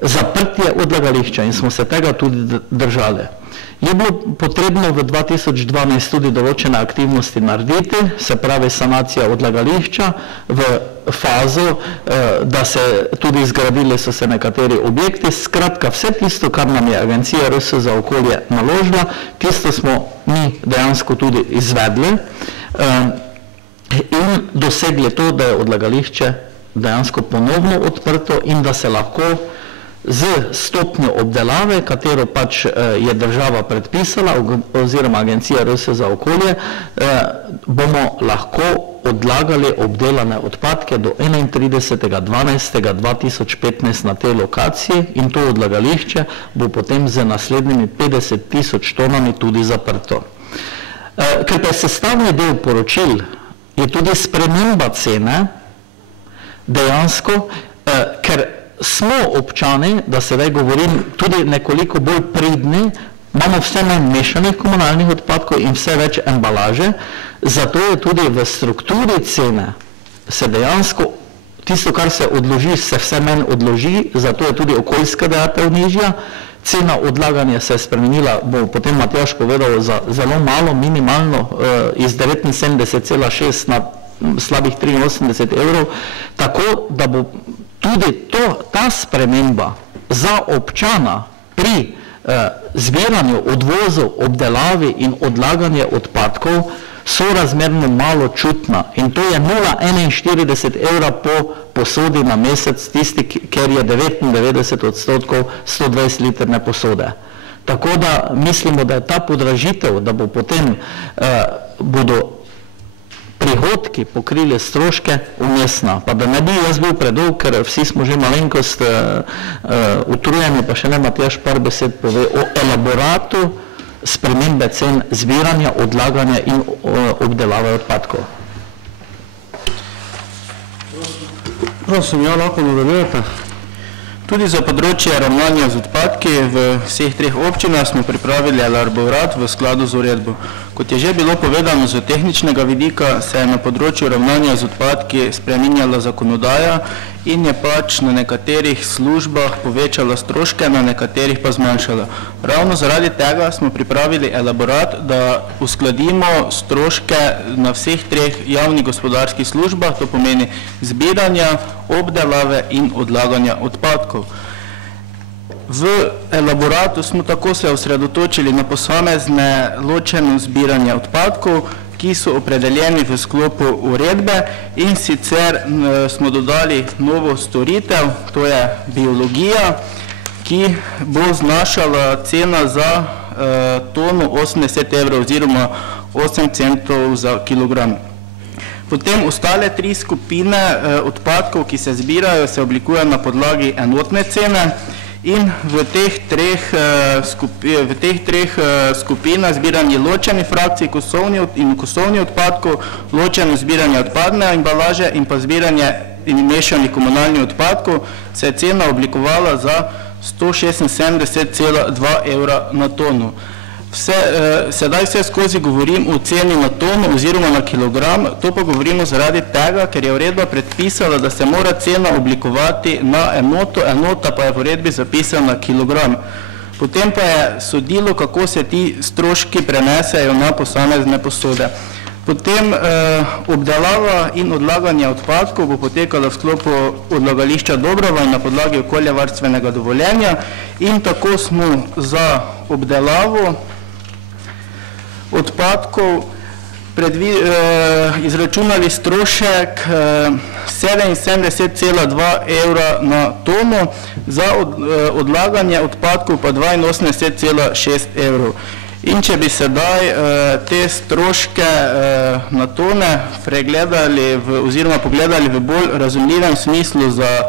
zaprtje odlagališča in smo se tega tudi držali. Je bilo potrebno v 2012 tudi določene aktivnosti narediti, se pravi sanacija odlagališča v fazo, da se tudi zgradili so se nekateri objekti, skratka vse tisto, kar nam je Agencija RS za okolje naložila, tisto smo mi dejansko tudi izvedli in dosegli to, da je odlagališče dejansko ponovno odprto in da se lahko z stopnjo obdelave, katero pač je država predpisala, oziroma Agencija RS za okolje, bomo lahko odlagali obdelane odpadke do 31.12.2015 na tej lokaciji in to odlagališče bo potem z naslednjimi 50.000 tonami tudi zaprto. Ker pa je sestavni del poročil, je tudi sprememba cene dejansko, ker smo občani, da sedaj govorim, tudi nekoliko bolj pridni, imamo vse manj mešanih komunalnih odpadkov in vse več embalaže, zato je tudi v strukturi cene se dejansko, tisto, kar se odloži, se vse manj odloži, zato je tudi okoljska dajatev nižja, cena odlaganja se je spremenila, bo potem Matjaž povedal, za zelo malo, minimalno, iz 79,6 na slabih 83 evrov, tako da bo tudi ta sprememba za občana pri zbiranju, odvozu, obdelavi in odlaganje odpadkov sorazmerno malo čutna in to je 0,41 evra po posodi na mesec, tisti, ker je 99% 120 litrne posode. Tako da mislimo, da je ta podražitev, da bo potem bodo prihodki pokrili stroške umestna. Pa da ne bi jaz bil predolg, ker vsi smo že malenkost utrujeni, pa še ne Matjaž par besed pove o elaboratu spremembe cen zbiranja, odlaganja in obdelave odpadkov. Prosim, ja, lahko nadaljujete. Tudi za področje ravnanja z odpadki v vseh 3 občinah smo pripravili elaborat v skladu z uredbo. Kot je že bilo povedano, z tehničnega vidika se je na področju ravnanja z odpadki spreminjala zakonodaja in je pač na nekaterih službah povečala stroške, na nekaterih pa zmanjšala. Ravno zaradi tega smo pripravili elaborat, da uskladimo stroške na vseh 3 javnih gospodarskih službah, to pomeni zbiranja, obdelave in odlaganja odpadkov. V elaboratu smo tako se osredotočili na posamezne ločeno zbiranje odpadkov, ki so opredeljeni v sklopu uredbe in sicer smo dodali novo storitev, to je biologija, ki bo znašala cena za tono 80 evrov oziroma 8 centov za kilogram. Potem ostale 3 skupine odpadkov, ki se zbirajo, se oblikujejo na podlagi enotne cene in v teh 3 skupinah zbiranje ločenih frakcij in kosovnih odpadkov, ločeno zbiranje odpadne embalaže in pa zbiranje in mešanih komunalnih odpadkov se je cena oblikovala za 176,2 evra na tono. Sedaj vse skozi govorim o ceni na tono oziroma na kilogram, to pa govorimo zaradi tega, ker je uredba predpisala, da se mora cena oblikovati na enoto, enota pa je v uredbi zapisana na kilogram. Potem pa je sodilo, kako se ti stroški prenesejo na posamezne posode. Potem obdelava in odlaganje odpadkov bo potekala v sklopu odlagališča Dobrova na podlagi okoljevarstvenega dovoljenja in tako smo za obdelavo odpadkov izračunali strošek 77,2 evra na tono, za odlaganje odpadkov pa 82,6 evrov. In če bi sedaj te stroške na tone pregledali oziroma pogledali v bolj razumljivem smislu za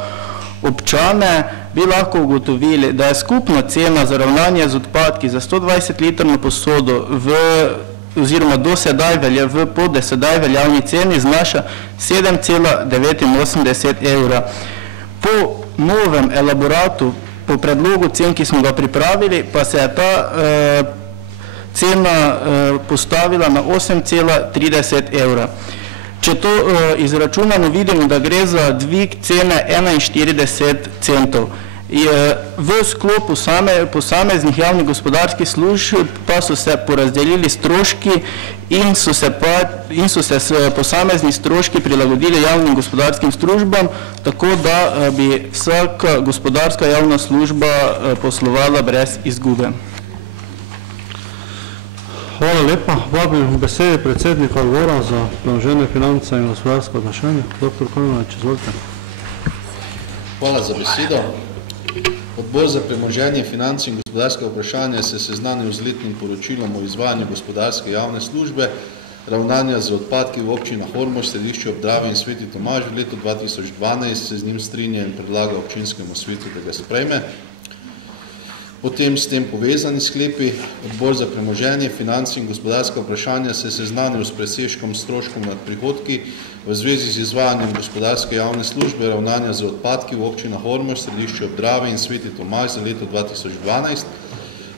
občane, bi lahko ugotovili, da je skupna cena za ravnanje z odpadki za 120 litrno posodo oziroma do sedaj veljavni ceni znaša 7,89 evra. Po novem elaboratu, po predlogu cen, ki smo ga pripravili, pa se je ta cena postavila na 8,30 evra. Če to izračunamo, vidimo, da gre za dvig cene 41 centov. V sklopu posameznih javnih gospodarskih služb pa so se porazdelili stroški in so se posamezni stroški prilagodili javnim gospodarskim službam, tako da bi vsaka gospodarska javna služba poslovala brez izgube. Hvala lepa. Vabim besede predsednika odbora za premoženje, finance in gospodarsko vprašanje. Dr. Kojnovič, izvolite. Hvala za besedo. Odbor za premoženje, finance in gospodarske vprašanja se je seznanil z letnim poročilom o izvajanju gospodarske javne službe ravnanja z odpadki v občinah Ormož, Središče ob Dravi in Sveti Tomaž v letu 2012, se z njim strinja in predlaga občinskemu svetu, da ga sprejme. Potem s tem povezani sklepi. Odbor za premoženje, finance in gospodarske vprašanja se je seznanil s presežkom stroškov nad prihodki v zvezi z izvajanjem gospodarske javne službe ravnanja z odpadki v občinah Ormož, Središče ob Dravi in Sveti Tomaž za leto 2012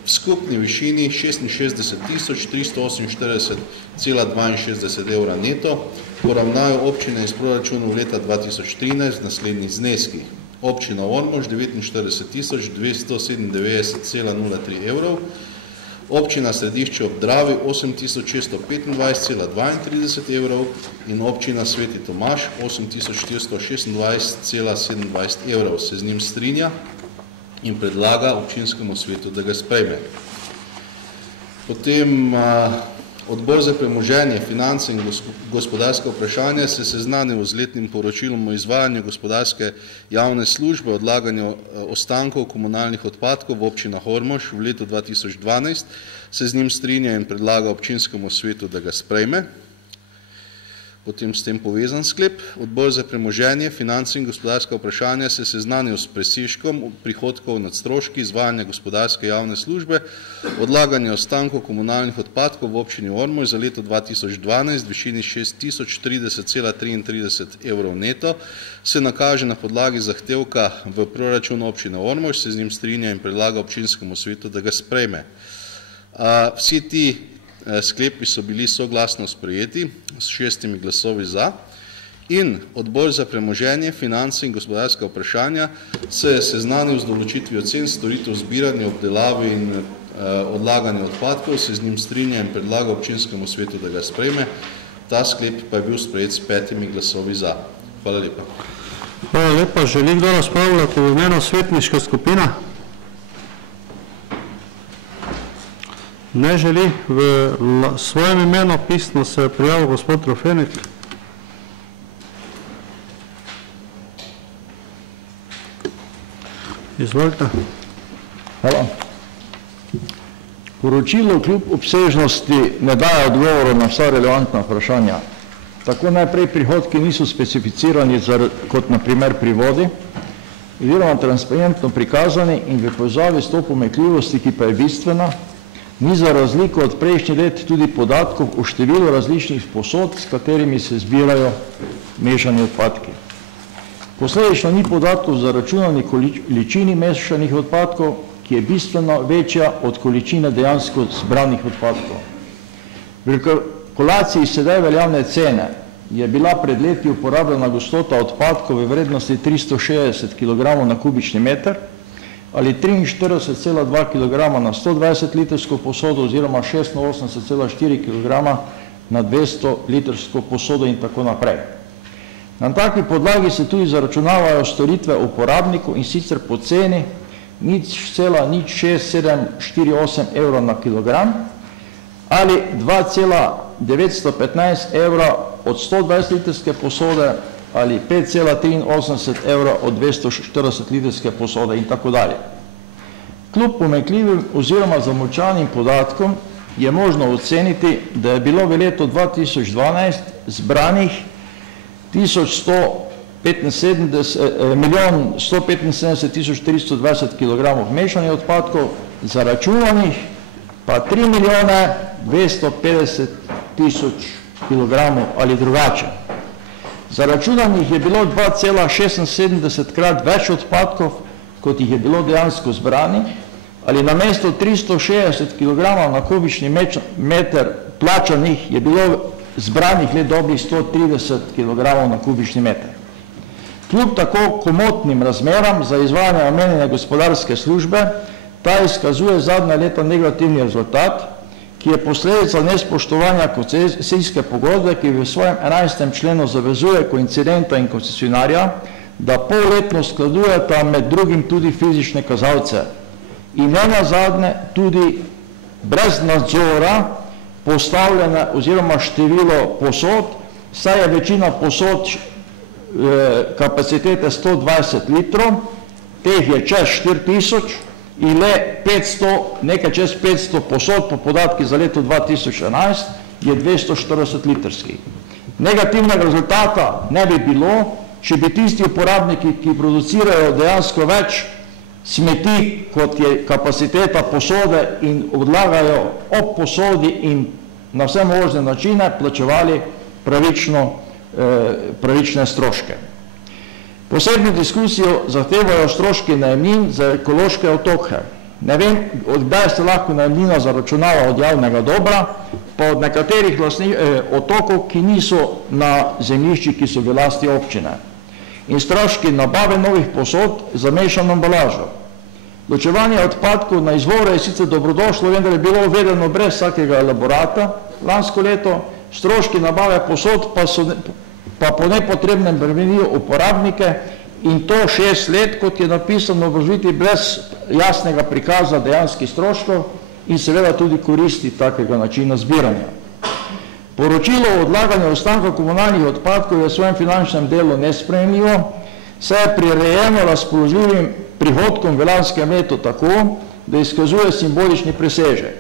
v skupni višini 66.348,62 evra neto, poravnajo občine iz proračunov leta 2013 v naslednjih zneskih. Občina Ormož 49.297,03 evrov, občina Središče ob Dravi 8.625,32 evrov in občina Sveti Tomaž 8.426,27 evrov. Se z njim strinja in predlaga občinskemu svetu, da ga sprejme. Potem Odbor za premoženje, finance in gospodarske vprašanja se je seznanil z letnim poročilom o izvajanju gospodarske javne službe odlaganju ostankov komunalnih odpadkov v občinah Ormož v letu 2012, se z njim strinja in predlaga občinskemu svetu, da ga sprejme. Potem s tem povezan sklep. Odbor za premoženje, finance in gospodarska vprašanja se je seznanil s presežkom prihodkov nad stroški izvajanja gospodarske javne službe, odlaganje ostankov komunalnih odpadkov v občini Ormož za leto 2012 v višini 6.030,33 evrov neto, se nakaže na podlagi zahtevka v proračun občine Ormož, se z njim strinja in predlaga občinskemu svetu, da ga sprejme. Vsi ti sklepi so bili soglasno sprejeti s 6 glasovi za in Odbor za premoženje, finance in gospodarska vprašanja se je seznanil z določitvijo cen storitev zbiranja, obdelave in odlaganja odpadkov, se z njim strinja in predlaga občinskemu svetu, da ga sprejme. Ta sklep pa je bil sprejet s 5 glasovi za. Hvala lepa. Hvala lepa. Želi kdo razpravljati v imenu svetniške skupine? Ne želi. V svojem imenu pisno se je prijavil gospod Trofenik. Izvolite. Hvala. Poročilo kljub obsežnosti ne daje odgovorov na vsa relevantna vprašanja. Tako najprej prihodki niso specificirani kot na primer pri vodi, oziroma transparentno prikazani in v povezavi s to pomanjkljivosti, ki pa je bistvena, ni za razliko od prejšnjih let tudi podatkov o številu različnih posod, s katerimi se zbirajo mešani odpadki. Posledično ni podatkov za računani količini mešanih odpadkov, ki je bistveno večja od količine dejansko zbranih odpadkov. V kalkulaciji sedaj veljavne cene je bila pred leti uporabljena gostota odpadkov v vrednosti 360 kg na kubični meter ali 43,2 kg na 120 litrsko posodo oziroma 86,4 kg na 200 litrsko posodo in tako naprej. Na taki podlagi se tudi zaračunavajo storitve uporabnikov in sicer po ceni 0,06748 evrov na kilogram ali 2,915 evra od 120 litrske posode ali 5,83 evra od 240 litrske posode in tako dalje. Kljub pomanjkljivim oziroma zamolčanim podatkom je možno oceniti, da je bilo v letu 2012 zbranih 1.175.320 kg mešanih odpadkov, zaračunanih pa 3.250.000 kg ali drugače. Zaračunanih je bilo 2,76 krat več odpadkov, kot jih je bilo dejansko zbrani, ali namesto 360 kg na kubični meter plačanih je bilo zbranih le dobrih 130 kg na kubični meter. Kljub tako komotnim razmeram za izvajanje omenjene gospodarske službe, ta izkazuje zadnja leta negativni rezultat, ki je posledica nespoštovanja koncesijske pogodbe, ki v svojem 11. členu zavezuje koincidenta in koncesionarja, da polletno skladujeta med drugim tudi fizične kazalce in ne nazadnje tudi brez nadzora postavljene oziroma število posod, saj je večina posod kapacitete 120 litrov, teh je čez 4000 in le 500, nekaj čez 500 posod po podatki za leto 2011 je 240 litrskih. Negativnega rezultata ne bi bilo, če bi tisti uporabniki, ki producirajo dejansko več smeti, kot je kapaciteta posode in odlagajo ob posodi in na vse možne načine, plačevali pravične stroške. Posebno diskusijo zahtevajo stroški najemnin za ekološke otoke. Ne vem, odkdaj se lahko najemnina zaračunava od javnega dobra, pa od nekaterih otokov, ki niso na zemljišči, ki so v lasti občine. In stroški nabave novih posod za mešano embalažo. Ločevanje odpadkov na izvore je sicer dobrodošlo, vendar je bilo uvedeno brez vsakega elaborata lansko leto, stroški nabave posod pa po nepotrebnem bremenijo uporabnike in to 6 let, kot je napisano v obrazložitvi, brez jasnega prikaza dejanskih stroškov in seveda tudi koristi takega načina zbiranja. Poročilo o odlaganju ostankov komunalnih odpadkov je v svojem finančnem delu nesprejemljivo, saj je prirejeno razpoložljivim prihodkom v lanskem letu tako, da izkazuje simbolični presežek.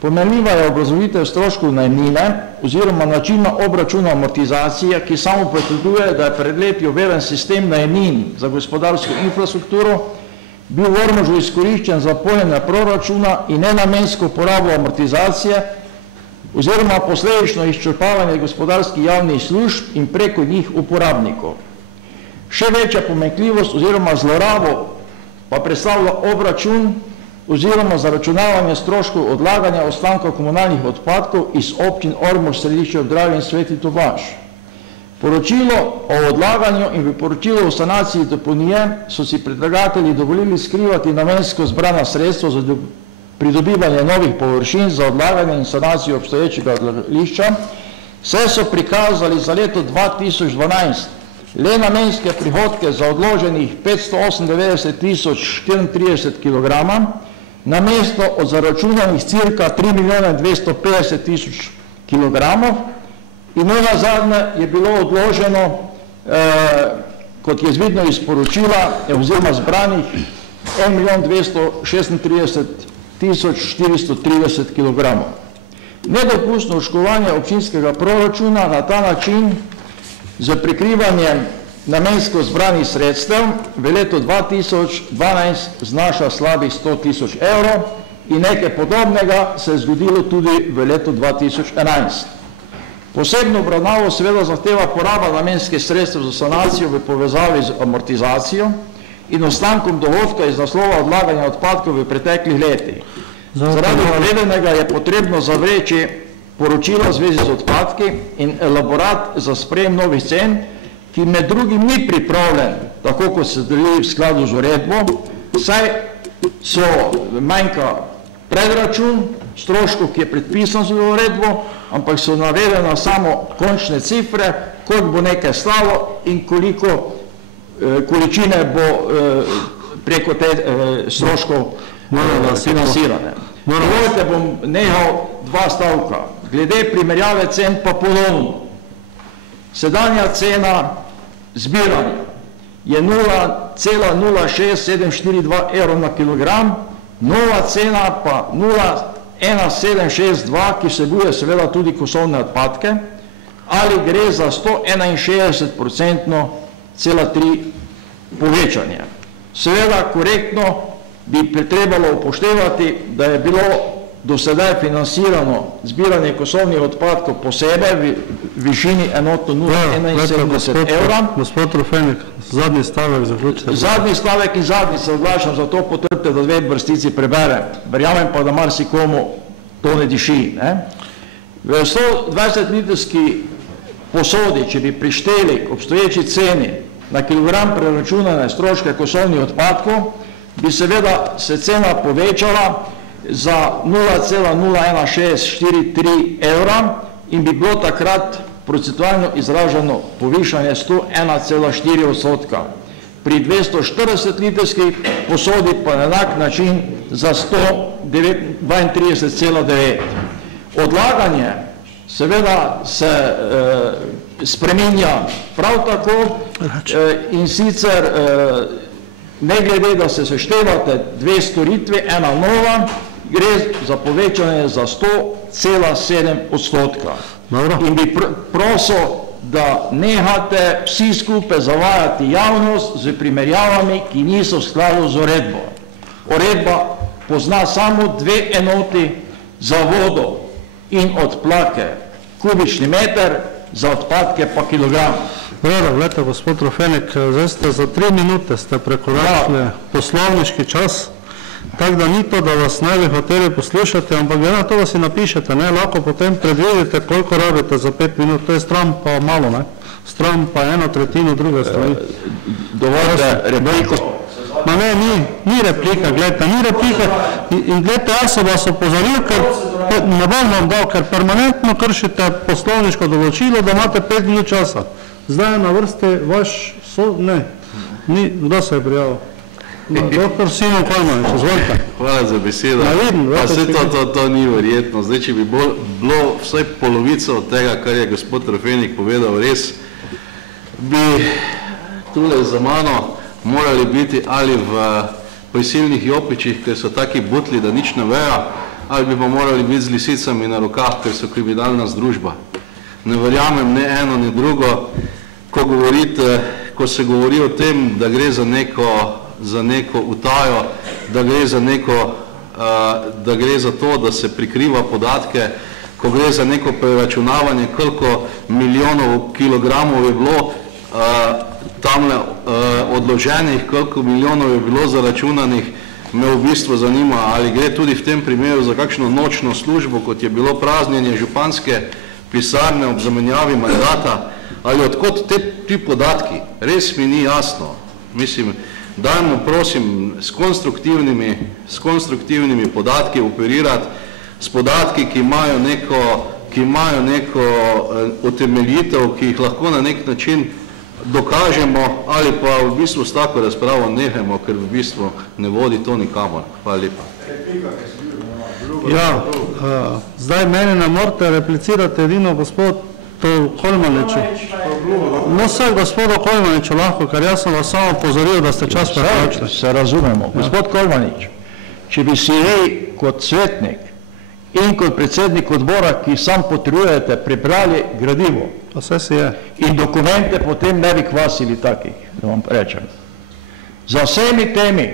Pomenljiva je obrazložitev stroškov najemnine oziroma načina obračuna amortizacije, ki samo potrduje, da je pred leti uveden sistem najemnin za gospodarsko infrastrukturo bil v Ormožu izkoriščen za polnjenje proračuna in nenamensko porabo amortizacije oziroma posledično izčrpavanje gospodarskih javnih služb in preko njih uporabnikov. Še večja pomanjkljivost oziroma zlorabo pa predstavlja obračun oziroma zaračunavanje stroškov odlaganja ostankov komunalnih odpadkov iz občin Ormož, Središče ob Dravi in Sveti Tomaž. Poročilo o odlaganju in v poročilu o sanaciji deponije so si predlagatelji dovolili skrivati namensko zbrana sredstva za pridobivanje novih površin za odlaganje in sanacijo obstoječega odlagališča, saj so prikazali za leto 2012 le namenske prihodke za odloženih 598.034 kg, namesto od zaračunanih cirka 3.250.000 kg in nazadnje je bilo odloženo, kot je izvidno iz poročila, oziroma zbranih 1.236.430 kg. Nedopustno oškodovanje občinskega proračuna na ta način za prikrivanje namensko zbranih sredstev v letu 2012 znaša slabih 100.000 evrov in nekaj podobnega se je zgodilo tudi v letu 2011. Posebno obravnavo seveda zahteva poraba namenskih sredstev za sanacijo v povezavi z amortizacijo in ostankom dohodka iz naslova odlaganja odpadkov v preteklih letih. Zaradi navedenega je potrebno zavreči poročilo v zvezi z odpadki in elaborat za sprejem novih cen, ki med drugim ni pripravljen, tako kot se deli v skladu z uredbo, saj so manjka predračun stroškov, ki je predpisan z uredbo, ampak so navedena samo končne cifre, koliko bo nekaj stalo in koliko količine bo preko te stroškov financirane. Dovolite, bom nehal 2 stavka. Glede primerjave cen pa ponovno. Sedanja cena zbiranja je 0,06742 evrov na kilogram, nova cena pa 0,1762, ki vsebuje seveda tudi kosovne odpadke, ali gre za 161,3% povečanje. Seveda korektno bi trebalo upoštevati, da je bilo do sedaj financirano zbiranje kosovnih odpadkov posebej v višini enotno 0,71 evra. Gospod Trofenik, zadnji stavek zaključite. Zadnji stavek in zadnji se oglašam, zato potrpite, da 2 vrstici preberem. Verjamem pa, da marsikomu to ne diši. V 120-litrski posodi, če bi prišteli k obstoječi ceni na kilogram preračunane stroške kosovnih odpadkov, bi seveda se cena povečala za 0,01643 evra in bi bilo takrat procentualno izraženo povišanje 101,4%. Pri 240-litrski posodi pa na enak način za 132,9%. Odlaganje seveda se spreminja prav tako in sicer ne glede, da se seštevate 2 storitve, ena nova, gre za povečanje za 100,7%. In bi prosil, da nehate vsi skupaj zavajati javnost z primerjavami, ki niso v skladu z uredbo. Uredba pozna samo 2 enoti za vodo in odplake, kubični meter, za odpadke pa kilogram. Dobro, gledajte, gospod Trofenik, zdaj ste za 3 minute ste prekoračili poslovniški čas, tako da ni to, da vas ne bi hoteli poslušati, ampak glede na to, da si napišete, lahko potem predvidite, koliko rabite za 5 minut, to je stran pa malo, stran pa 1/3 druge strani. Dovolite repliko. Ma ne, ni replika, gledajte, ni replika in gledajte, jaz sem vas opozoril, ker ne bom vam dal, ker permanentno kršite poslovniško določilo, da imate 5 minut časa. Zdaj je na vrsti vaš kdo se je prijavil? Doktor Simon Kolmanič, izvolite. Hvala za besedo. Pa vse to ni verjetno. Zdaj, če bi bilo vsaj polovico od tega, kar je gospod Trofenik povedal, res bi tule za mano morali biti ali v prisilnih jopičih, ker so taki butli, da nič ne vejo, ali bi pa morali biti z lisicami na rokah, ker so kriminalna združba. Ne verjamem ne eno, ne drugo, ko se govori o tem, da gre za neko utajo, da gre za to, da se prikriva podatke, ko gre za neko preračunavanje, koliko milijonov kilogramov je bilo tamle odloženih, koliko milijonov je bilo zaračunanih, me v bistvu zanima, ali gre tudi v tem primeru za kakšno nočno službo, kot je bilo praznjenje županske pisarne ob zamenjavi mandata, ali odkot ti podatki, res mi ni jasno. Mislim, dajmo prosim s konstruktivnimi podatki operirati, s podatki, ki imajo neko utemeljitev, ki jih lahko na nek način dokažemo, ali pa v bistvu s tako razpravo nehajmo, ker v bistvu ne vodi to nikamor. Hvala lepa. Ja, zdaj meni ne morate replicirati edino gospod Kolmaniču. No vse gospodu Kolmaniču lahko, ker jaz sem vas samo pozoril, da ste čas prekoračili. Se razumemo. Gospod Kolmanič, če bi si vi kot svetnik in kot predsednik odbora, ki sam potrjujete, pripravili gradivo in dokumente, potem ne bi kvasili takih, da vam rečem. Za vsemi temi,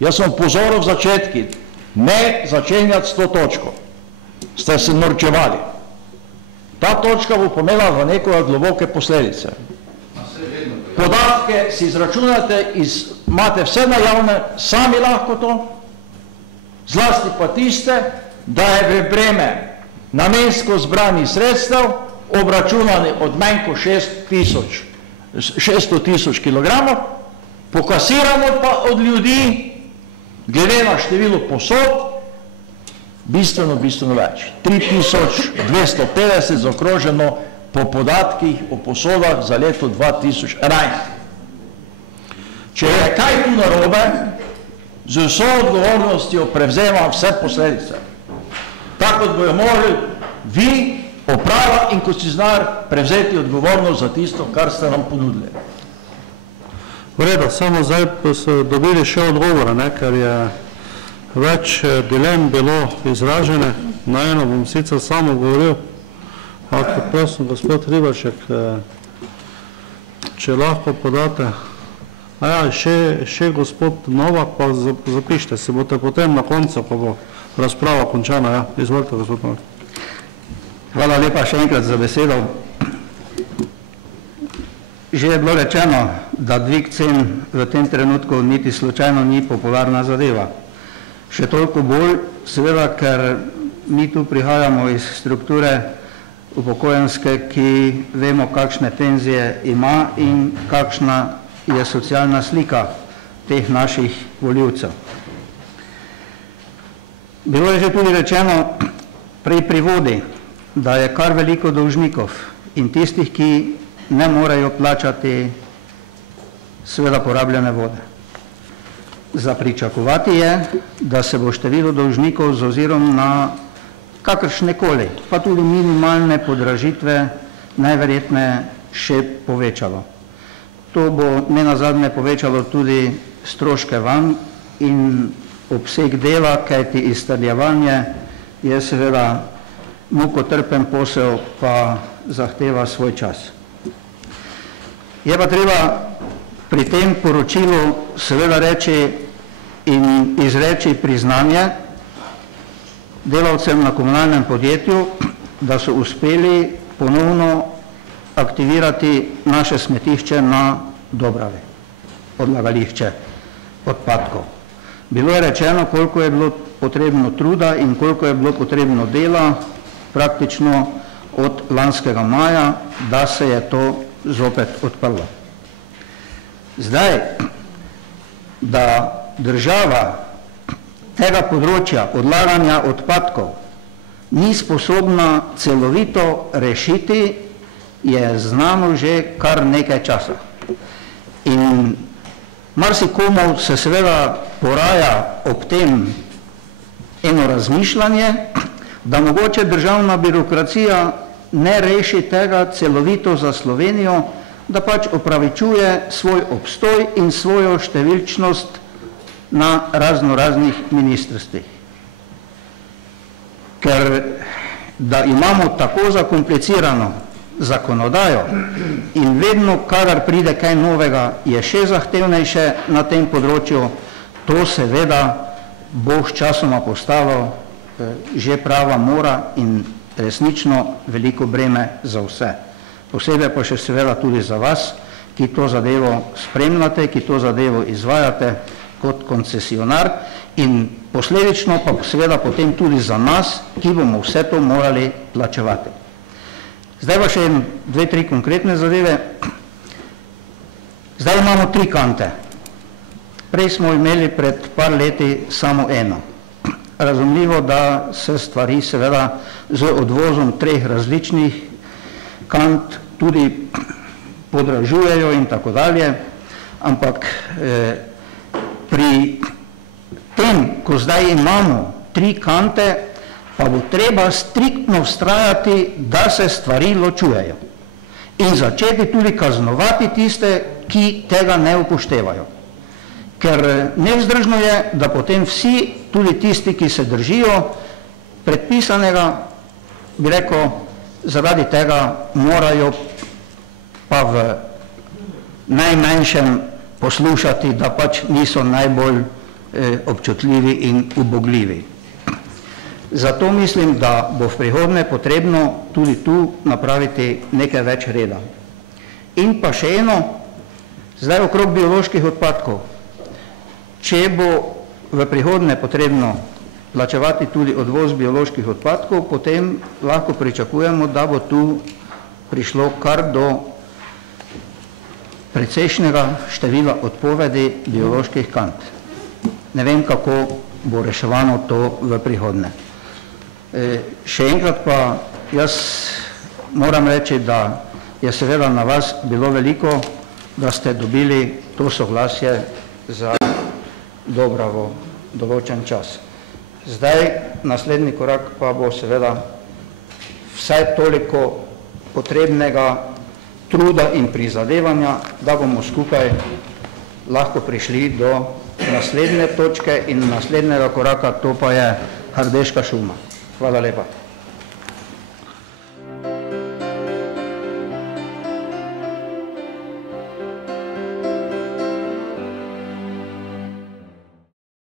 jaz sem pozoril v začetki, ne začenjati s to točko. Ste se norčevali. Ta točka bo pomela za nekoga globoke posledice. Podatke si izračunate, imate vse na javne, sami lahko to, zlasti pa tiste, da je v breme namensko zbranih sredstev obračunani od manj kot 600 tisoč kilogramov, pokasirano pa od ljudi, glede na število posod, bistveno več. 3250 zaokroženo po podatkih o posodah za leto 2011. Če je kaj tu narobe, z vso odgovornostjo prevzema vse posledice. Tako kot bojo morali vi, uprava in koncesionar, prevzeti odgovornost za tisto, kar ste nam ponudili. V redu, samo zdaj so dobili še odgovore, ker je več dilem bilo izražene. Na eno bom sicer samo govoril, ampak prosim, gospod Hribaršek, če lahko podate. Še gospod Novak, pa zapište, se boste potem na koncu, pa bo razprava končana. Izvolite, gospod Novak. Hvala lepa še enkrat za besedo. Že je bilo rečeno, da dvig cen v tem trenutku niti slučajno ni popularna zadeva. Še toliko bolj, seveda, ker mi tu prihajamo iz strukture upokojenske, ki vemo, kakšne penzije ima in kakšna je socialna slika teh naših volivcev. Bilo je že tudi rečeno pri privodi, da je kar veliko dolžnikov in tistih, ki ne morejo plačati seveda porabljene vode. Za pričakovati je, da se bo število dolžnikov z ozirom na kakršnekoli, pa tudi minimalne podražitve najverjetneje še povečalo. To bo nenazadnje povečalo tudi stroške vam in obseg dela, kajti izterjevanje je seveda mukotrpen posel, pa zahteva svoj čas. Je pa treba pri tem poročilu seveda reči in izreči priznanje delavcem na komunalnem podjetju, da so uspeli ponovno aktivirati naše smetišče na Dobravi, odlagališče odpadkov. Bilo je rečeno, koliko je bilo potrebno truda in koliko je bilo potrebno dela praktično od lanskega maja, da se je to zopet odprlo. Zdaj, da država tega področja odlaganja odpadkov ni sposobna celovito rešiti, je znano že kar nekaj časa. In marsikomu se seveda poraja ob tem eno razmišljanje, da mogoče državna birokracija ne reši tega celovito za Slovenijo, da pač opravičuje svoj obstoj in svojo številčnost na raznih ministrstvih. Ker da imamo tako zakomplicirano zakonodajo in vedno, kadar pride kaj novega, je še zahtevnejše na tem področju, to seveda bo s časoma postalo že prava mora in resnično veliko breme za vse. Posebej pa še seveda tudi za vas, ki to zadevo spremljate, ki to zadevo izvajate kot koncesionar in posledično pa seveda potem tudi za nas, ki bomo vse to morali plačevati. Zdaj pa še 2-3 konkretne zadeve. Zdaj imamo 3 kante. Prej smo imeli pred par leti samo eno. Razumljivo, da se stvari seveda z odvozom 3 različnih kant tudi podražujejo in tako dalje, ampak pri tem, ko zdaj imamo 3 kante, pa bo treba striktno vztrajati, da se stvari ločujejo in začeti tudi kaznovati tiste, ki tega ne upoštevajo. Ker nevzdržno je, da potem vsi, tudi tisti, ki se držijo predpisanega, bi rekel, zaradi tega morajo pa v najmanjšem poslušati, da pač niso najbolj občutljivi in ubogljivi. Zato mislim, da bo v prihodnje potrebno tudi tu napraviti nekaj več reda. In pa še eno, zdaj okrog bioloških odpadkov. Če bo v prihodnje potrebno plačevati tudi odvoz bioloških odpadkov, potem lahko pričakujemo, da bo tu prišlo kar do precejšnjega števila odpovedi bioloških kant. Ne vem, kako bo reševano to v prihodnje. Še enkrat pa jaz moram reči, da je seveda na vas bilo veliko, da ste dobili to soglasje za dobra v določen čas. Zdaj, naslednji korak pa bo seveda vsaj toliko potrebnega truda in prizadevanja, da bomo skupaj lahko prišli do naslednje točke in naslednjega koraka, to pa je Hrdeška šuma. Hvala lepa.